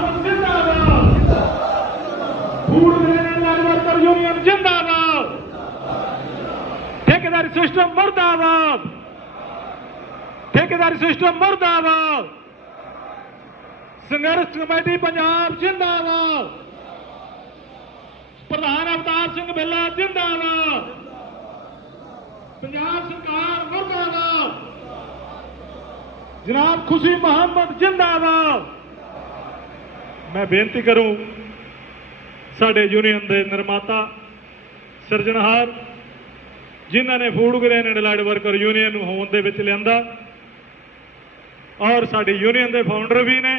मुहम्मद जिंदाबाद, food grain line worker union जिंदाबाद, ठेकेदारी सिस्टम मुर्दाबाद, ठेकेदारी सिस्टम मुर्दाबाद, संघर्ष कमेटी पंजाब जिंदाबाद, प्रधान अवतार सिंह बिल्ला जिंदाबाद, पंजाब सरकार मुर्दाबाद, जनाब खुशी मुहम्मद जिंदाबाद। मैं बेनती करूं साडे यूनियन के निर्माता सिरजनहार जिन्हां ने food grain and light worker union होंद दे विच लिआंदा और साडी यूनियन के फाउंडर भी ने,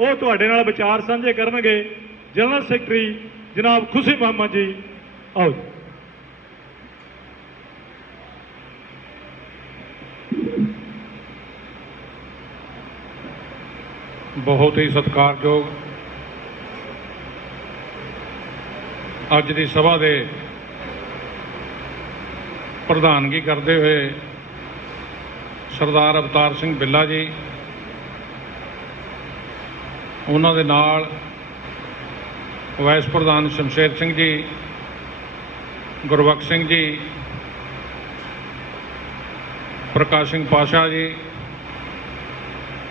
वो तुहाडे नाल विचार साझे करनगे। जनरल सैकटरी जनाब खुशी मुहम्मद जी, आओ जी। बहुत ही सत्कारयोग अज की सभा के प्रधानगी करते हुए सरदार अवतार सिंह बिल्ला जी, उन्होंने नाल वाइस प्रधान शमशेर सिंह जी, गुरबख्श सिंह जी, प्रकाश सिंह पाशा जी,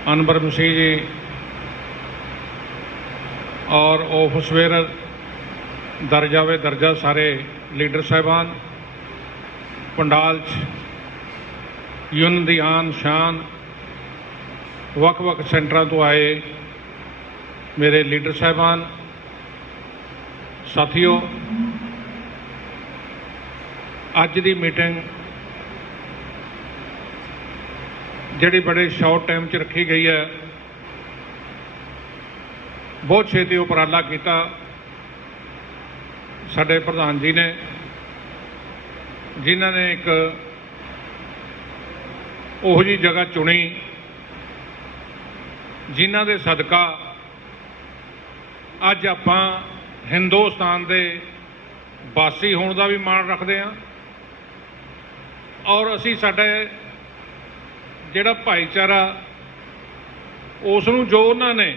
अनवर मसीह जी और ऑफिस वेयर दर्जा वे दर्जा सारे लीडर साहिबान, पंडाल यूनियन की आन शान वख-वख सेंटरों तो आए मेरे लीडर साहिबान, साथियों, अज की मीटिंग जिहड़ी बड़े शॉर्ट टाइम च रखी गई है, बहुत छेती उपराला किया साडे प्रधान जी ने, जिन्हों ने एक उहो जी जगह चुनी जिन्हों के सदका अज आपां हिंदुस्तान के वासी होने का भी माण रखते हैं और असी साडे जिहड़ा भाईचारा उसनूं जो उन्होंने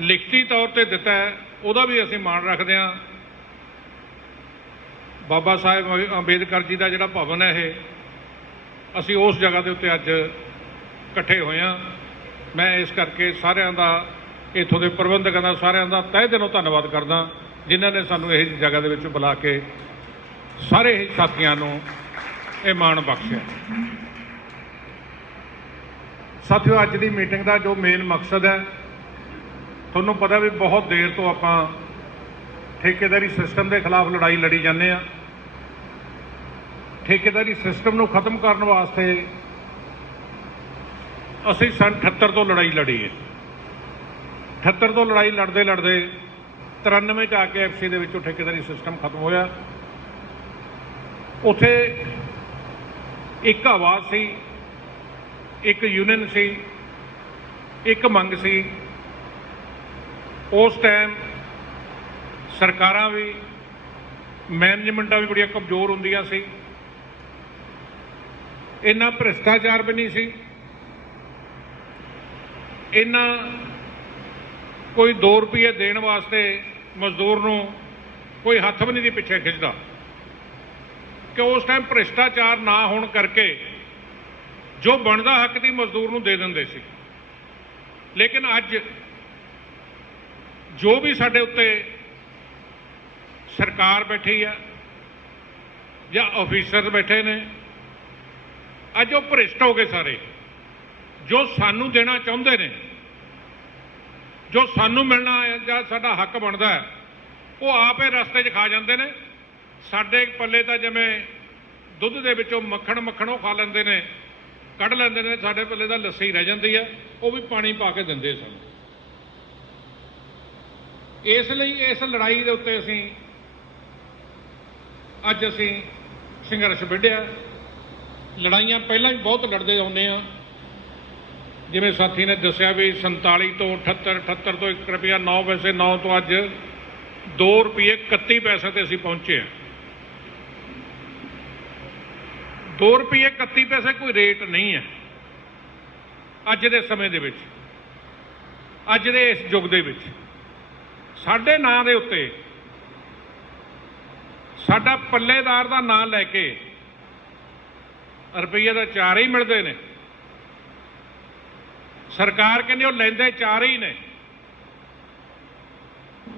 लिखती तौर पर दिता है उहदा भी असी माण रखते हैं। बाबा साहेब अंबेडकर जी का जिहड़ा भवन है ये असी उस जगह के उत्ते अज इकट्ठे होए हैं। मैं इस करके सारिਆਂ ਦਾ इत्थों के प्रबंधकों का सारिਆਂ ਦਾ तहे दिलों धन्यवाद करदा जिन्हों ने सानू इस जगह के विच बुला के सारे ही साथियों को यह माण बख्शिया। साथियों, अज की मीटिंग का जो मेन मकसद है, तुहानूं पता भी बहुत देर तो आपां ठेकेदारी सिस्टम के खिलाफ लड़ाई लड़ी जाने आ। ठेकेदारी सिस्टम को खत्म करने वास्ते असी सन 78 तो लड़ाई लड़ी है। 78 तो लड़ाई लड़ते लड़ते 93 च आके FC दे विचों ठेकेदारी सिस्टम खत्म होया। उत्थे एक आवाज़ सी, एक यूनियन सी, एक मंग सी। उस टाइम सरकारां भी मैनेजमेंटां भी बड़ियां कमज़ोर हुंदियां सी, इन्ना भ्रिष्टाचार भी नहीं सी, इन्ना कोई 2 रुपये देने वास्ते मजदूर नूं कोई हथ भी नहीं पिछे खिंचदा कि उस टाइम भ्रिष्टाचार ना होने करके जो बनदा हक दी मजदूर नूं दे दिंदे सी। लेकिन अज जो भी साडे उत्ते सरकार बैठी है या ऑफिसर बैठे ने, अज वो भ्रिष्ट हो गए सारे। जो सानू देना चाहते ने, जो सानू मिलना या साडा हक बनता है, वो आप ही रस्ते च खा जाते हैं। साडे पल्ले तो जिवें दुध दे विचों मक्खण मक्खण वो खा लेंदे ने, कढ़ लेंदे ने, साडे पल्ले तो लस्सी रह जाती है, वो भी पानी पा के दिंदे सन। इसलिए इस लड़ाई के उत्ते असीं अज असीं संघर्ष विढ़िया। लड़ाइयां पहलां भी बहुत लड़ते आने आ, जिवें साथी ने दस्सिया भी 47 तो 78 तो 1 रुपया 9 पैसे 9 तो अज 2 रुपये 31 पैसे ते असीं पहुंचे हैं। 2 रुपये 31 पैसे कोई रेट नहीं है अज दे समय दे विच। ਅੱਜ ਦੇ ਇਸ ਯੁੱਗ ਦੇ ਵਿੱਚ ਸਾਡੇ ਨਾਂ ਦੇ ਉੱਤੇ ਸਾਡਾ ਪੱਲੇਦਾਰ ਦਾ ਨਾਂ ਲੈ ਕੇ ਰੁਪਈਏ ਦਾ 4 ਹੀ ਮਿਲਦੇ ਨੇ। ਸਰਕਾਰ ਕਹਿੰਦੀ ਉਹ ਲੈਂਦੇ 4 ਹੀ ਨੇ,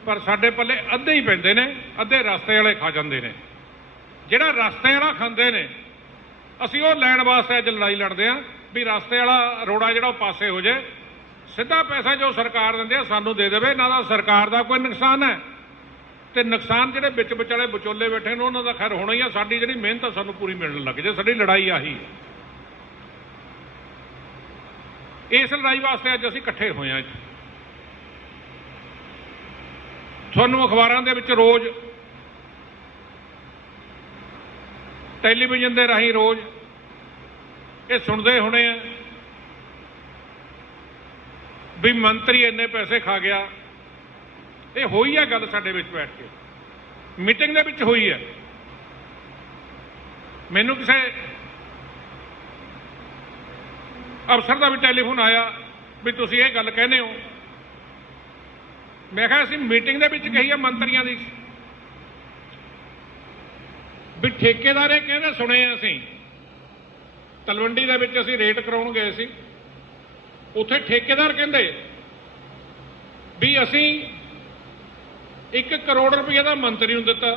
ਪਰ ਸਾਡੇ ਪੱਲੇ ਅੱਧੇ ਹੀ ਪੈਂਦੇ ਨੇ, ਅੱਧੇ ਰਸਤੇ ਵਾਲੇ ਖਾ ਜਾਂਦੇ ਨੇ। ਜਿਹੜਾ ਰਸਤੇ ਵਾਲਾ ਖਾਂਦੇ ਨੇ, ਅਸੀਂ ਉਹ ਲੈਣ ਵਾਸਤੇ ਅੱਜ ਲੜਾਈ ਲੜਦੇ ਹਾਂ ਵੀ ਰਸਤੇ ਵਾਲਾ ਰੋੜਾ ਜਿਹੜਾ ਉਹ ਪਾਸੇ ਹੋ ਜਾਏ, ਸਿੱਧਾ ਪੈਸਾ ਜੋ ਸਰਕਾਰ ਦਿੰਦੇ ਆ ਸਾਨੂੰ ਦੇ ਦੇਵੇ। ਨਾ ਤਾਂ ਸਰਕਾਰ ਦਾ ਕੋਈ ਨੁਕਸਾਨ ਹੈ ਤੇ ਨੁਕਸਾਨ ਜਿਹੜੇ ਵਿੱਚ ਵਿਚਾਲੇ ਵਿਚੋਲੇ ਬੈਠੇ ਨੇ ਉਹਨਾਂ ਦਾ ਖੈਰ ਹੋਣਾ ਹੀ ਆ। ਸਾਡੀ ਜਿਹੜੀ ਮਿਹਨਤ ਆ ਸਾਨੂੰ ਪੂਰੀ ਮਿਲਣ ਲੱਗ ਜੇ। ਸਾਡੀ ਲੜਾਈ ਆਹੀ ਹੈ। ਇਸ ਲੜਾਈ ਵਾਸਤੇ ਅੱਜ ਅਸੀਂ ਇਕੱਠੇ ਹੋਏ ਹਾਂ। ਤੁਹਾਨੂੰ ਅਖਬਾਰਾਂ ਦੇ ਵਿੱਚ ਰੋਜ਼, ਟੈਲੀਵਿਜ਼ਨ ਦੇ ਰਾਹੀਂ ਰੋਜ਼ ਇਹ ਸੁਣਦੇ ਹੋਣੇ ਆ ਵੀ ਮੰਤਰੀ ਇੰਨੇ ਪੈਸੇ ਖਾ ਗਿਆ। ਇਹ ਹੋਈ ਹੈ ਗੱਲ, ਸਾਡੇ ਵਿੱਚ ਬੈਠ ਕੇ ਮੀਟਿੰਗ ਦੇ ਵਿੱਚ ਹੋਈ ਹੈ। ਮੈਨੂੰ ਕਿਸੇ ਅਫਸਰ ਦਾ ਵੀ ਟੈਲੀਫੋਨ ਆਇਆ ਵੀ ਤੁਸੀਂ ਇਹ ਗੱਲ ਕਹਿੰਦੇ ਹੋ। ਮੈਂ ਕਿਹਾ ਅਸੀਂ ਮੀਟਿੰਗ ਦੇ ਵਿੱਚ ਕਹੀ ਹੈ ਮੰਤਰੀਆਂ ਦੀ ਵੀ ਠੇਕੇਦਾਰ ਇਹ ਕਹਿੰਦੇ ਸੁਣੇ ਆ। ਅਸੀਂ ਤਲਵੰਡੀ ਦੇ ਵਿੱਚ ਅਸੀਂ ਰੇਟ ਕਰਾਉਣ ਗਏ ਸੀ, ਉੱਥੇ ਠੇਕੇਦਾਰ ਕਹਿੰਦੇ ਵੀ ਅਸੀਂ 1 ਕਰੋੜ ਰੁਪਏ ਦਾ ਮੰਤਰੀ ਨੂੰ ਦਿੱਤਾ,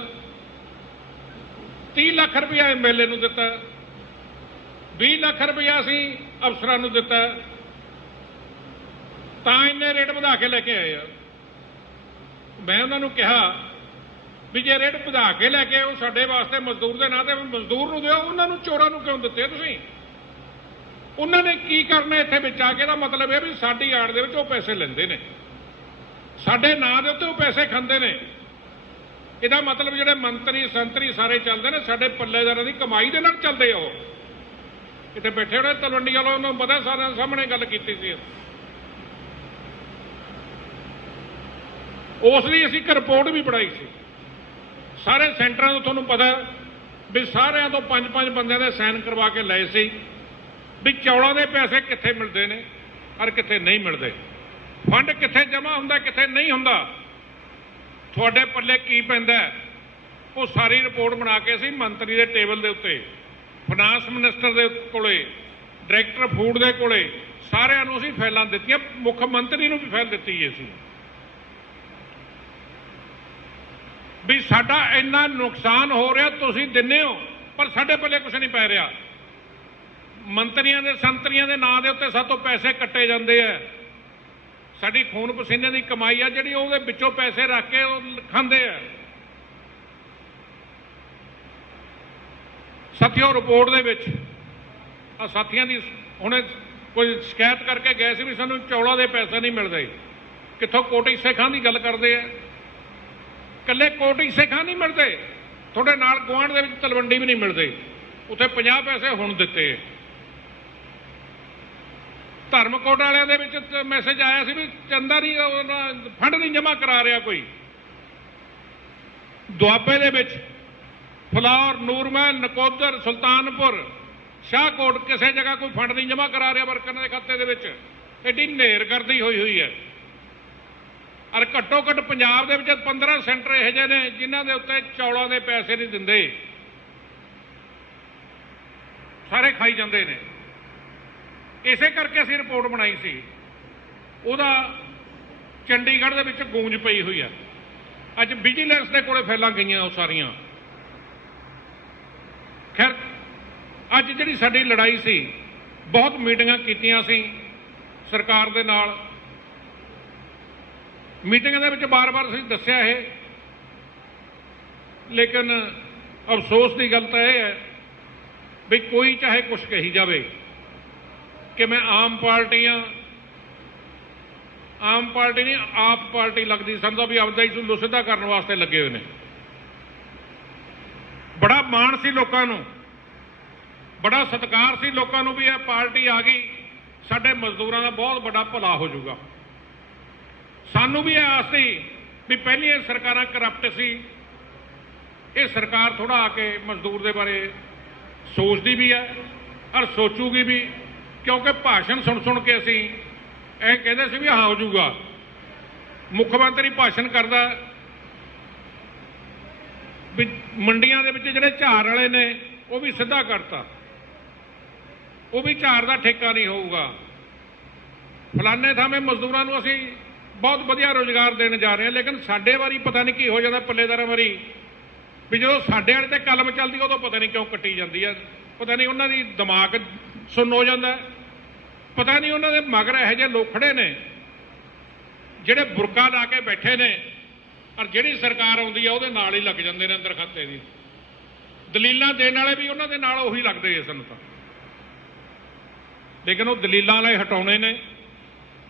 30 ਲੱਖ ਰੁਪਇਆ MLA ਨੂੰ ਦਿੱਤਾ, 20 ਲੱਖ ਰੁਪਇਆ ਅਸੀਂ ਅਫਸਰਾਂ ਨੂੰ ਦਿੱਤਾ, ਤਾਂ ਇੰਨੇ ਰੇਟ ਵਧਾ ਕੇ ਲੈ ਕੇ ਆਏ ਆ। ਮੈਂ ਉਹਨਾਂ ਨੂੰ ਕਿਹਾ ਵੀ ਜੇ ਰੇਟ ਵਧਾ ਕੇ ਲੈ ਕੇ ਉਹ ਸਾਡੇ ਵਾਸਤੇ ਮਜ਼ਦੂਰ ਦੇ ਨਾਂ ਤੇ ਮਜ਼ਦੂਰ ਨੂੰ ਦਿਓ, ਉਹਨਾਂ ਨੂੰ ਚੋਰਾਂ ਨੂੰ ਕਿਉਂ ਦਿੱਤੇ ਤੁਸੀਂ? ਉਹਨਾਂ ਨੇ ਕੀ ਕਰਨਾ ਇੱਥੇ ਵਿੱਚ ਆ ਕੇ? ਇਹਦਾ ਮਤਲਬ ਇਹ ਵੀ ਸਾਡੀ ਆੜ ਦੇ ਵਿੱਚ ਉਹ ਪੈਸੇ ਲੈਂਦੇ ਨੇ, ਸਾਡੇ ਨਾਂ ਦੇ ਉੱਤੇ ਉਹ ਪੈਸੇ ਖਾਂਦੇ ਨੇ। ਇਹਦਾ ਮਤਲਬ ਜਿਹੜੇ ਮੰਤਰੀ ਸੰਤਰੀ ਸਾਰੇ ਚੱਲਦੇ ਨੇ ਸਾਡੇ ਪੱਲੇਦਾਰਾਂ ਦੀ ਕਮਾਈ ਦੇ ਨਾਲ ਚੱਲਦੇ ਆ। ਉਹ ਇੱਥੇ ਬੈਠੇ ਹੋਣੇ ਤਲਵੰਡੀ ਵਾਲੋਂ, ਉਹਨਾਂ ਨੂੰ ਪਤਾ, ਸਾਰਿਆਂ ਸਾਹਮਣੇ ਗੱਲ ਕੀਤੀ ਸੀ। ਉਸ ਲਈ ਅਸੀਂ ਇੱਕ ਰਿਪੋਰਟ ਵੀ ਬਣਾਈ ਸੀ। ਸਾਰੇ ਸੈਂਟਰਾਂ ਤੋਂ ਤੁਹਾਨੂੰ ਪਤਾ ਵੀ ਸਾਰਿਆਂ ਤੋਂ 5-5 ਬੰਦਿਆਂ ਦੇ ਸਾਈਨ ਕਰਵਾ ਕੇ ਲਏ ਸੀ ਵੀ ਚੌਲਾਂ ਦੇ ਪੈਸੇ ਕਿੱਥੇ ਮਿਲਦੇ ਨੇ ਔਰ ਕਿੱਥੇ ਨਹੀਂ ਮਿਲਦੇ, ਫੰਡ ਕਿੱਥੇ ਜਮ੍ਹਾਂ ਹੁੰਦਾ ਕਿੱਥੇ ਨਹੀਂ ਹੁੰਦਾ, ਤੁਹਾਡੇ ਪੱਲੇ ਕੀ ਪੈਂਦਾ। ਉਹ ਸਾਰੀ ਰਿਪੋਰਟ ਬਣਾ ਕੇ ਅਸੀਂ ਮੰਤਰੀ ਦੇ ਟੇਬਲ ਦੇ ਉੱਤੇ, ਫਾਈਨਾਂਸ ਮਿਨਿਸਟਰ ਦੇ ਕੋਲੇ, ਡਾਇਰੈਕਟਰ ਫੂਡ ਦੇ ਕੋਲੇ, ਸਾਰਿਆਂ ਨੂੰ ਅਸੀਂ ਫਾਈਲਾਂ ਦਿੱਤੀਆਂ। ਮੁੱਖ ਮੰਤਰੀ ਨੂੰ ਵੀ ਫਾਈਲ ਦਿੱਤੀ ਅਸੀਂ ਵੀ ਸਾਡਾ ਇੰਨਾ ਨੁਕਸਾਨ ਹੋ ਰਿਹਾ, ਤੁਸੀਂ ਦਿੰਦੇ ਹੋ ਪਰ ਸਾਡੇ ਪੱਲੇ ਕੁਝ ਨਹੀਂ ਪੈ ਰਿਹਾ। ਮੰਤਰੀਆਂ ਦੇ ਸੰਤਰੀਆਂ ਦੇ ਨਾਂ ਦੇ ਉੱਤੇ ਸਾਤੋਂ ਪੈਸੇ ਕੱਟੇ ਜਾਂਦੇ ਆ। ਸਾਡੀ ਖੂਨ ਪਸੀਨੇ ਦੀ ਕਮਾਈ ਆ ਜਿਹੜੀ, ਉਹਦੇ ਵਿੱਚੋਂ ਪੈਸੇ ਰੱਖ ਕੇ ਉਹ ਖਾਂਦੇ ਆ। ਸਾਥੀਓ, ਰਿਪੋਰਟ ਦੇ ਵਿੱਚ ਆ ਸਾਥੀਆਂ ਦੀ ਹੁਣੇ ਕੋਈ ਸ਼ਿਕਾਇਤ ਕਰਕੇ ਗਏ ਸੀ ਵੀ ਸਾਨੂੰ ਚੌਲਾਂ ਦੇ ਪੈਸੇ ਨਹੀਂ ਮਿਲਦੇ। ਕਿੱਥੋਂ ਕੋਟੀ ਸੇਖਾਂ ਦੀ ਗੱਲ ਕਰਦੇ ਆ? ਇਕੱਲੇ ਕੋਟੀ ਸੇਖਾਂ ਨਹੀਂ ਮਿਲਦੇ, ਤੁਹਾਡੇ ਨਾਲ ਗੁਆਂਢ ਦੇ ਵਿੱਚ ਤਲਵੰਡੀ ਵੀ ਨਹੀਂ ਮਿਲਦੇ। ਉੱਥੇ 50 ਪੈਸੇ ਹੁਣ ਦਿੱਤੇ। ਧਰਮਕੋਟ ਵਾਲਿਆਂ ਦੇ ਵਿੱਚ ਮੈਸੇਜ ਆਇਆ ਸੀ ਵੀ ਚੰਦਾ ਨਹੀਂ, ਫੰਡ ਨਹੀਂ ਜਮ੍ਹਾਂ ਕਰਾ ਰਿਹਾ ਕੋਈ। ਦੁਆਬੇ ਦੇ ਵਿੱਚ ਫਲੌਰ, ਨੂਰਮਹਿਲ, ਨਕੋਦਰ, ਸੁਲਤਾਨਪੁਰ, ਸ਼ਾਹਕੋਟ ਕਿਸੇ ਜਗ੍ਹਾ ਕੋਈ ਫੰਡ ਨਹੀਂ ਜਮ੍ਹਾਂ ਕਰਾ ਰਿਹਾ ਵਰਕਰਾਂ ਦੇ ਖਾਤੇ ਦੇ ਵਿੱਚ। ਐਡੀ ਨੇਰਗਰਦੀ ਹੋਈ ਹੈ। ਔਰ ਘੱਟੋ ਘੱਟ ਪੰਜਾਬ ਦੇ ਵਿੱਚ 15 ਸੈਂਟਰ ਇਹੋ ਜਿਹੇ ਨੇ ਜਿਨ੍ਹਾਂ ਦੇ ਉੱਤੇ ਚੌਲਾਂ ਦੇ ਪੈਸੇ ਨਹੀਂ ਦਿੰਦੇ, ਸਾਰੇ ਖਾਈ ਜਾਂਦੇ ਨੇ। ਇਸੇ ਕਰਕੇ ਅਸੀਂ ਰਿਪੋਰਟ ਬਣਾਈ ਸੀ। ਉਹਦਾ ਚੰਡੀਗੜ੍ਹ ਦੇ ਵਿੱਚ ਗੂੰਜ ਪਈ ਹੋਈ ਆ। ਅੱਜ ਵਿਜੀਲੈਂਸ ਦੇ ਕੋਲੇ ਫਾਈਲਾਂ ਗਈਆਂ ਉਹ ਸਾਰੀਆਂ। ਖੈਰ, ਅੱਜ ਜਿਹੜੀ ਸਾਡੀ ਲੜਾਈ ਸੀ, ਬਹੁਤ ਮੀਟਿੰਗਾਂ ਕੀਤੀਆਂ ਸੀ ਸਰਕਾਰ ਦੇ ਨਾਲ। ਮੀਟਿੰਗਾਂ ਦੇ ਵਿੱਚ ਬਾਰ-ਬਾਰ ਅਸੀਂ ਦੱਸਿਆ ਇਹ, ਲੇਕਿਨ ਅਫਸੋਸ ਦੀ ਗੱਲ ਤਾਂ ਇਹ ਹੈ ਵੀ ਕੋਈ ਚਾਹੇ ਕੁਛ ਕਹੀ ਜਾਵੇ ਕਿ ਮੈਂ ਆਮ ਪਾਰਟੀ ਨਹੀਂ ਆਪ ਪਾਰਟੀ ਲੱਗਦੀ, ਸਾਨੂੰ ਵੀ ਆਪਦਾ ਹੀ ਸੁੱਲੂ ਸਿੱਧਾ ਕਰਨ ਵਾਸਤੇ ਲੱਗੇ ਹੋਏ ਨੇ। ਬੜਾ ਮਾਣ ਸੀ ਲੋਕਾਂ ਨੂੰ, ਬੜਾ ਸਤਿਕਾਰ ਸੀ ਲੋਕਾਂ ਨੂੰ ਵੀ ਇਹ ਪਾਰਟੀ ਆ ਗਈ, ਸਾਡੇ ਮਜ਼ਦੂਰਾਂ ਦਾ ਬਹੁਤ ਵੱਡਾ ਭਲਾ ਹੋ ਜਾਊਗਾ। ਸਾਨੂੰ ਵੀ ਇਹ ਆਸ ਸੀ ਵੀ ਪਹਿਲੀਆਂ ਸਰਕਾਰਾਂ ਕਰਪਟ ਸੀ, ਇਹ ਸਰਕਾਰ ਥੋੜਾ ਆ ਕੇ ਮਜ਼ਦੂਰ ਦੇ ਬਾਰੇ ਸੋਚਦੀ ਵੀ ਹੈ ਔਰ ਸੋਚੂਗੀ ਵੀ, ਕਿਉਂਕਿ ਭਾਸ਼ਣ ਸੁਣ ਕੇ ਅਸੀਂ ਇਹ ਕਹਿੰਦੇ ਸੀ ਵੀ ਹਾਂ ਹੋ ਜਾਊਗਾ। ਮੁੱਖ ਮੰਤਰੀ ਭਾਸ਼ਣ ਕਰਦਾ ਵੀ ਮੰਡੀਆਂ ਦੇ ਵਿੱਚ ਜਿਹੜੇ ਝਾੜ ਵਾਲੇ ਨੇ ਉਹ ਵੀ ਸਿੱਧਾ ਕਰਤਾ, ਉਹ ਵੀ ਝਾੜ ਦਾ ਠੇਕਾ ਨਹੀਂ ਹੋਊਗਾ। ਫਲਾਣੇ ਥਾਵੇਂ ਮਜ਼ਦੂਰਾਂ ਨੂੰ ਅਸੀਂ ਬਹੁਤ ਵਧੀਆ ਰੁਜ਼ਗਾਰ ਦੇਣ ਜਾ ਰਹੇ ਹਾਂ, ਲੇਕਿਨ ਸਾਡੇ ਵਾਰੀ ਪਤਾ ਨਹੀਂ ਕੀ ਹੋ ਜਾਂਦਾ ਪੱਲੇਦਾਰਾਂ ਵਾਰੀ, ਵੀ ਜਦੋਂ ਸਾਡੇ ਵਾਲੇ ਤੇ ਕਲਮ ਚੱਲਦੀ ਉਦੋਂ ਪਤਾ ਨਹੀਂ ਕਿਉਂ ਕੱਟੀ ਜਾਂਦੀ ਹੈ। ਪਤਾ ਨਹੀਂ ਉਹਨਾਂ ਦੀ ਦਿਮਾਗ ਸੁੰਨ ਹੋ ਜਾਂਦਾ, ਪਤਾ ਨਹੀਂ ਉਹਨਾਂ ਦੇ ਮਗਰ ਇਹੋ ਜਿਹੇ ਲੋਕ ਖੜੇ ਨੇ ਜਿਹੜੇ ਬੁਰਕਾ ਲਾ ਕੇ ਬੈਠੇ ਨੇ, ਔਰ ਜਿਹੜੀ ਸਰਕਾਰ ਆਉਂਦੀ ਆ ਉਹਦੇ ਨਾਲ ਹੀ ਲੱਗ ਜਾਂਦੇ ਨੇ ਅੰਦਰ ਖਾਤੇ ਦੀ। ਦਲੀਲਾਂ ਦੇਣ ਵਾਲੇ ਵੀ ਉਹਨਾਂ ਦੇ ਨਾਲ ਉਹੀ ਲੱਗਦੇ ਆ ਸਾਨੂੰ ਤਾਂ, ਲੇਕਿਨ ਉਹ ਦਲੀਲਾਂ ਵਾਲੇ ਹਟਾਉਣੇ ਨੇ।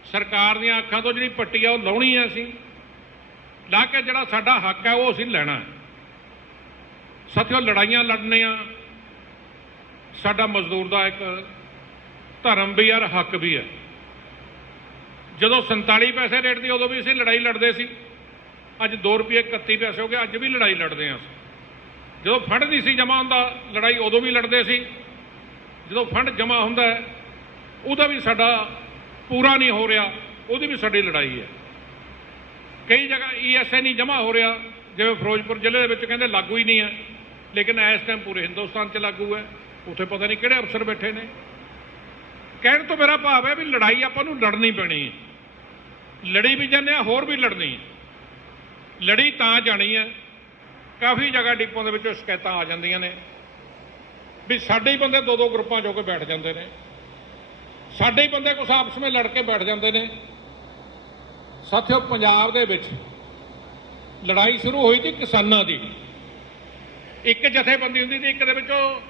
ਸਰਕਾਰ ਦੀਆਂ ਅੱਖਾਂ ਤੋਂ ਜਿਹੜੀ ਪੱਟੀ ਆ ਉਹ ਲਾਉਣੀ ਆ, ਅਸੀਂ ਲਾ ਕੇ ਜਿਹੜਾ ਸਾਡਾ ਹੱਕ ਹੈ ਉਹ ਅਸੀਂ ਲੈਣਾ ਹੈ। ਸਾਥੀਓ, ਲੜਾਈਆਂ ਲੜਨੇ ਆ ਸਾਡਾ ਮਜ਼ਦੂਰ ਦਾ ਇੱਕ ਧਰਮ ਵੀ ਹੈ, ਹੱਕ ਵੀ ਹੈ। ਜਦੋਂ 47 ਪੈਸੇ ਰੇਟ ਦੀ ਉਦੋਂ ਵੀ ਅਸੀਂ ਲੜਾਈ ਲੜਦੇ ਸੀ, ਅੱਜ 2 ਰੁਪਏ 31 ਪੈਸੇ ਹੋ ਗਏ, ਅੱਜ ਵੀ ਲੜਾਈ ਲੜਦੇ ਹਾਂ। ਜਦੋਂ ਫੰਡ ਨਹੀਂ ਸੀ ਜਮ੍ਹਾਂ ਹੁੰਦਾ ਲੜਾਈ ਉਦੋਂ ਵੀ ਲੜਦੇ ਸੀ, ਜਦੋਂ ਫੰਡ ਜਮ੍ਹਾਂ ਹੁੰਦਾ ਉਹਦਾ ਵੀ ਸਾਡਾ ਪੂਰਾ ਨਹੀਂ ਹੋ ਰਿਹਾ, ਉਹਦੀ ਵੀ ਸਾਡੀ ਲੜਾਈ ਹੈ। ਕਈ ਜਗ੍ਹਾ ESA ਨਹੀਂ ਜਮ੍ਹਾਂ ਹੋ ਰਿਹਾ, ਜਿਵੇਂ ਫਿਰੋਜ਼ਪੁਰ ਜ਼ਿਲ੍ਹੇ ਦੇ ਵਿੱਚ ਕਹਿੰਦੇ ਲਾਗੂ ਹੀ ਨਹੀਂ ਹੈ, ਲੇਕਿਨ ਇਸ ਟਾਈਮ ਪੂਰੇ ਹਿੰਦੁਸਤਾਨ 'ਚ ਲਾਗੂ ਹੈ। ਉੱਥੇ ਪਤਾ ਨਹੀਂ ਕਿਹੜੇ ਅਫਸਰ ਬੈਠੇ ਨੇ। ਕਹਿਣ ਤੋਂ ਮੇਰਾ ਭਾਵ ਹੈ ਵੀ ਲੜਾਈ ਆਪਾਂ ਨੂੰ ਲੜਨੀ ਪੈਣੀ ਹੈ। ਲੜੀ ਵੀ ਜਾਂਦੇ ਆ, ਹੋਰ ਵੀ ਲੜਨੀ ਹੈ। ਲੜੀ ਤਾਂ ਜਾਣੀ ਹੈ, ਕਾਫੀ ਜਗ੍ਹਾ ਡਿਪੂਆਂ ਦੇ ਵਿੱਚੋਂ ਸ਼ਿਕਾਇਤਾਂ ਆ ਜਾਂਦੀਆਂ ਨੇ ਵੀ ਸਾਡੇ ਹੀ ਬੰਦੇ 2-2 ਗਰੁੱਪਾਂ 'ਚ ਹੋ ਕੇ ਬੈਠ ਜਾਂਦੇ ਨੇ, ਸਾਡੇ ਹੀ ਬੰਦੇ ਕੁਛ ਆਪਸ ਵਿੱਚ ਲੜ ਕੇ ਬੈਠ ਜਾਂਦੇ ਨੇ। ਸਾਥੀਓ, ਪੰਜਾਬ ਦੇ ਵਿੱਚ ਲੜਾਈ ਸ਼ੁਰੂ ਹੋਈ ਸੀ ਕਿਸਾਨਾਂ ਦੀ। ਇੱਕ ਜਥੇਬੰਦੀ ਹੁੰਦੀ ਸੀ, ਇੱਕ ਦੇ ਵਿੱਚੋਂ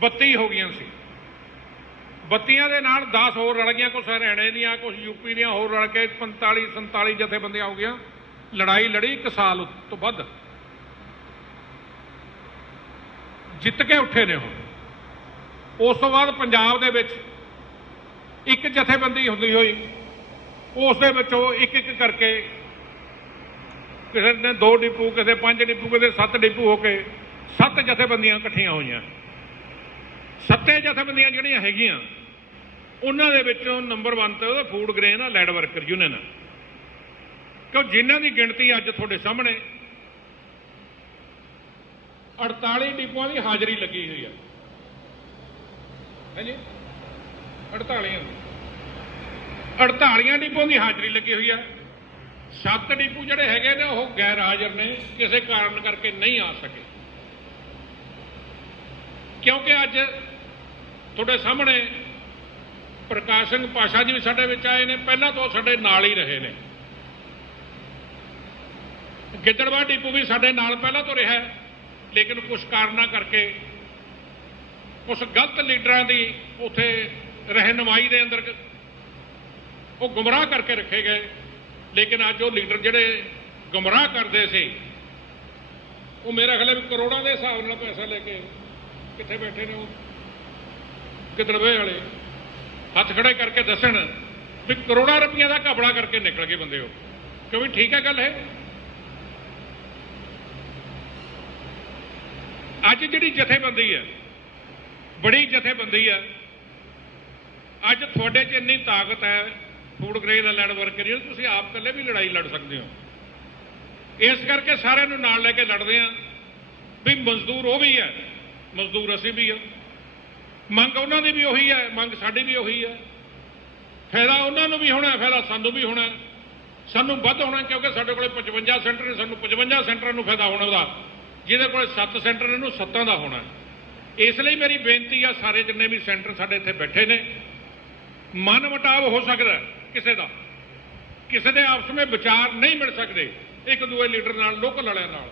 32 ਹੋ ਗਈਆਂ ਸੀ। 32 ਦੇ ਨਾਲ 10 ਹੋਰ ਰਲ ਗਈਆਂ, ਕੁਛ ਹਰਿਆਣੇ ਦੀਆਂ, ਕੁਛ ਯੂਪੀ ਦੀਆਂ, ਹੋਰ ਰਲ ਕੇ 45-47 ਜਥੇਬੰਦੀਆਂ ਹੋ ਗਈਆਂ। ਲੜਾਈ ਲੜੀ 1 ਸਾਲ ਤੋਂ ਵੱਧ, ਜਿੱਤ ਕੇ ਉੱਠੇ ਨੇ ਉਹ। ਉਸ ਤੋਂ ਬਾਅਦ ਪੰਜਾਬ ਦੇ ਵਿੱਚ ਇੱਕ ਜਥੇਬੰਦੀ ਹੁੰਦੀ ਹੋਈ, ਉਸ ਦੇ ਵਿੱਚੋਂ ਇੱਕ ਇੱਕ ਕਰਕੇ ਕਿਸੇ ਨੇ 2 ਡਿਪੂ, ਕਿਸੇ 5 ਡਿਪੂ, ਕਿਸੇ 7 ਡਿਪੂ ਹੋ ਕੇ 7 ਜਥੇਬੰਦੀਆਂ ਇਕੱਠੀਆਂ ਹੋਈਆਂ। 7 ਜਥੇਬੰਦੀਆਂ ਜਿਹੜੀਆਂ ਹੈਗੀਆਂ ਉਹਨਾਂ ਦੇ ਵਿੱਚੋਂ ਨੰਬਰ 1 ਤੇ ਉਹਦਾ ਫੂਡ ਗ੍ਰੇਨ ਆ ਲੈਡ ਵਰਕਰ ਯੂਨੀਅਨ, ਕਿਉਂ ਜਿਨ੍ਹਾਂ ਦੀ ਗਿਣਤੀ ਅੱਜ ਤੁਹਾਡੇ ਸਾਹਮਣੇ 48 ਡਿਪੂਆਂ ਦੀ ਹਾਜ਼ਰੀ ਲੱਗੀ ਹੋਈ ਹੈ। ਹਾਂਜੀ, 48 ਡਿਪੂਆਂ ਦੀ ਹਾਜ਼ਰੀ ਲੱਗੀ ਹੋਈ ਹੈ। 7 ਡਿਪੂ ਜਿਹੜੇ ਹੈਗੇ ਨੇ ਉਹ ਗੈਰ ਹਾਜ਼ਰ ਨੇ, ਕਿਸੇ ਕਾਰਨ ਕਰਕੇ ਨਹੀਂ ਆ ਸਕੇ। ਕਿਉਂਕਿ ਅੱਜ ਤੁਹਾਡੇ ਸਾਹਮਣੇ ਪ੍ਰਕਾਸ਼ ਸਿੰਘ ਪਾਸ਼ਾ ਜੀ ਵੀ ਸਾਡੇ ਵਿੱਚ ਆਏ ਨੇ, ਪਹਿਲਾਂ ਤੋਂ ਸਾਡੇ ਨਾਲ ਹੀ ਰਹੇ ਨੇ। ਗਿੱਦੜਬਾਹਾ ਡਿਪੂ ਵੀ ਸਾਡੇ ਨਾਲ ਪਹਿਲਾਂ ਤੋਂ ਰਿਹਾ, ਲੇਕਿਨ ਕੁਝ ਕਾਰਨਾਂ ਕਰਕੇ ਕੁਝ ਗਲਤ ਲੀਡਰਾਂ ਦੀ ਉੱਥੇ ਰਹਿਨੁਮਾਈ ਦੇ ਅੰਦਰ ਉਹ ਗੁੰਮਰਾਹ ਕਰਕੇ ਰੱਖੇ ਗਏ। ਲੇਕਿਨ ਅੱਜ ਉਹ ਲੀਡਰ ਜਿਹੜੇ ਗੁੰਮਰਾਹ ਕਰਦੇ ਸੀ ਉਹ ਮੇਰਾ ਖਿਆਲ ਹੈ ਵੀ ਕਰੋੜਾਂ ਦੇ ਹਿਸਾਬ ਨਾਲ ਪੈਸਾ ਲੈ ਕੇ ਕਿੱਥੇ ਬੈਠੇ ਨੇ। ਉਹ ਗਿੱਦੜਬਾਹੇ ਵਾਲੇ ਹੱਥ ਖੜੇ ਕਰਕੇ ਦੱਸਣ ਵੀ ਕਰੋੜਾਂ ਰੁਪਈਆ ਦਾ ਘਪਲਾ ਕਰਕੇ ਨਿਕਲ ਗਏ ਬੰਦੇ ਉਹ। ਕਿਉਂ ਵੀ ਠੀਕ ਹੈ ਗੱਲ ਹੈ। ਅੱਜ ਜਿਹੜੀ ਜਥੇਬੰਦੀ ਹੈ, ਬੜੀ ਜਥੇਬੰਦੀ ਹੈ, ਅੱਜ ਤੁਹਾਡੇ 'ਚ ਇੰਨੀ ਤਾਕਤ ਹੈ ਫੂਡ ਗ੍ਰੇਨ ਲੈਡ ਵਰਕਰ ਜਿਹੜੀ ਤੁਸੀਂ ਆਪ ਇਕੱਲੇ ਵੀ ਲੜਾਈ ਲੜ ਸਕਦੇ ਹੋ। ਇਸ ਕਰਕੇ ਸਾਰਿਆਂ ਨੂੰ ਨਾਲ ਲੈ ਕੇ ਲੜਦੇ ਹਾਂ ਵੀ ਮਜ਼ਦੂਰ ਉਹ ਵੀ ਹੈ, ਮਜ਼ਦੂਰ ਅਸੀਂ ਵੀ ਹਾਂ। ਮੰਗ ਉਹਨਾਂ ਦੀ ਵੀ ਉਹੀ ਹੈ, ਮੰਗ ਸਾਡੀ ਵੀ ਉਹੀ ਹੈ। ਫਾਇਦਾ ਉਹਨਾਂ ਨੂੰ ਵੀ ਹੋਣਾ, ਫਾਇਦਾ ਸਾਨੂੰ ਵੀ ਹੋਣਾ, ਸਾਨੂੰ ਵੱਧ ਹੋਣਾ, ਕਿਉਂਕਿ ਸਾਡੇ ਕੋਲ 55 ਸੈਂਟਰ ਨੇ, ਸਾਨੂੰ 55 ਸੈਂਟਰਾਂ ਨੂੰ ਫਾਇਦਾ ਹੋਣਾ ਉਹਦਾ। ਜਿਹਦੇ ਕੋਲ 7 ਸੈਂਟਰ ਨੇ ਉਹਨੂੰ 7 ਦਾ ਹੋਣਾ। ਇਸ ਲਈ ਮੇਰੀ ਬੇਨਤੀ ਆ, ਸਾਰੇ ਜਿੰਨੇ ਵੀ ਸੈਂਟਰ ਸਾਡੇ ਇੱਥੇ ਬੈਠੇ ਨੇ, ਮਨ ਮੁਟਾਵ ਹੋ ਸਕਦਾ ਕਿਸੇ ਦਾ, ਕਿਸੇ ਦੇ ਆਪਸ ਵਿੱਚ ਵਿਚਾਰ ਨਹੀਂ ਮਿਲ ਸਕਦੇ ਇੱਕ ਦੂਏ ਲੀਡਰ ਨਾਲ, ਲੋਕਲ ਵਾਲਿਆਂ ਨਾਲ।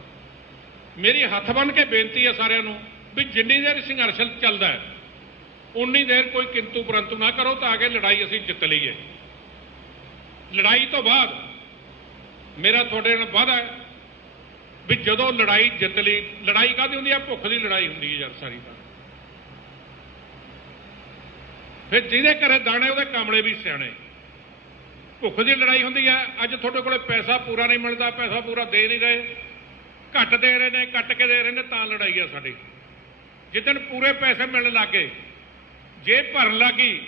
ਮੇਰੀ ਹੱਥ ਬੰਨ੍ਹ ਕੇ ਬੇਨਤੀ ਹੈ ਸਾਰਿਆਂ ਨੂੰ ਵੀ ਜਿੰਨੀ ਦੇਰ ਸੰਘਰਸ਼ ਚੱਲਦਾ ਹੈ ਉਨੀ ਦੇਰ ਕੋਈ ਕਿੰਤੂ ਪਰੰਤੂ ਨਾ ਕਰੋ, ਤਾਂ ਕਿ ਲੜਾਈ ਅਸੀਂ ਜਿੱਤ ਲਈਏ। ਲੜਾਈ ਤੋਂ ਬਾਅਦ ਮੇਰਾ ਤੁਹਾਡੇ ਨਾਲ ਵਾਅਦਾ ਹੈ ਵੀ ਜਦੋਂ ਲੜਾਈ ਜਿੱਤ ਲਈ, ਲੜਾਈ ਕਾਹਦੀ ਹੁੰਦੀ ਹੈ? ਭੁੱਖ ਦੀ ਲੜਾਈ ਹੁੰਦੀ ਹੈ ਯਾਰ ਸਾਰੀ ਤਾਂ। ਫਿਰ ਜਿਹਦੇ ਘਰੇ ਦਾਣੇ ਉਹਦੇ ਕਾਮਲੇ ਵੀ ਸਿਆਣੇ। ਭੁੱਖ ਦੀ ਲੜਾਈ ਹੁੰਦੀ ਹੈ। ਅੱਜ ਤੁਹਾਡੇ ਕੋਲੇ ਪੈਸਾ ਪੂਰਾ ਨਹੀਂ ਮਿਲਦਾ, ਪੈਸਾ ਪੂਰਾ ਦੇ ਨਹੀਂ ਰਹੇ, ਘੱਟ ਦੇ ਰਹੇ ਨੇ, ਕੱਟ ਕੇ ਦੇ ਰਹੇ ਨੇ, ਤਾਂ ਲੜਾਈ ਆ ਸਾਡੀ। ਜਿੱਦਣ ਪੂਰੇ ਪੈਸੇ ਮਿਲਣ ਲੱਗੇ, ਜੇਬ ਭਰਨ ਲੱਗੀ,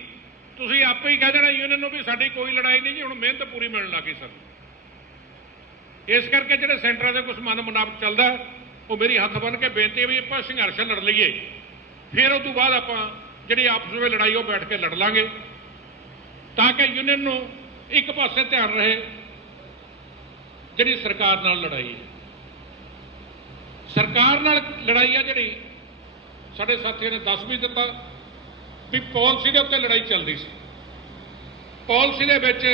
ਤੁਸੀਂ ਆਪੇ ਹੀ ਕਹਿ ਦੇਣਾ ਯੂਨੀਅਨ ਨੂੰ ਵੀ ਸਾਡੀ ਕੋਈ ਲੜਾਈ ਨਹੀਂ ਜੀ, ਹੁਣ ਮਿਹਨਤ ਪੂਰੀ ਮਿਲਣ ਲੱਗੀ ਸਰ। ਇਸ ਕਰਕੇ ਜਿਹੜੇ ਸੈਂਟਰਾਂ ਦੇ ਕੁਝ ਮਨ ਮੁਨਾਫ ਚੱਲਦਾ, ਉਹ ਮੇਰੀ ਹੱਥ ਬੰਨ੍ਹ ਕੇ ਬੇਨਤੀ ਹੈ ਵੀ ਆਪਾਂ ਸੰਘਰਸ਼ ਲੜ ਲਈਏ, ਫਿਰ ਉਸ ਤੋਂ ਬਾਅਦ ਆਪਾਂ ਜਿਹੜੀ ਆਪਸ ਵਿੱਚ ਲੜਾਈ ਉਹ ਬੈਠ ਕੇ ਲੜ ਲਾਂਗੇ, ਤਾਂ ਕਿ ਯੂਨੀਅਨ ਨੂੰ ਇੱਕ ਪਾਸੇ ਧਿਆਨ ਰਹੇ ਜਿਹੜੀ ਸਰਕਾਰ ਨਾਲ ਲੜਾਈ ਹੈ। ਸਰਕਾਰ ਨਾਲ ਲੜਾਈ ਆ ਜਿਹੜੀ, ਸਾਡੇ ਸਾਥੀਆਂ ਨੇ ਦੱਸ ਵੀ ਦਿੱਤਾ ਵੀ ਪਾਲਿਸੀ ਦੇ ਉੱਤੇ ਲੜਾਈ ਚੱਲਦੀ ਸੀ। ਪਾਲਿਸੀ ਦੇ ਵਿੱਚ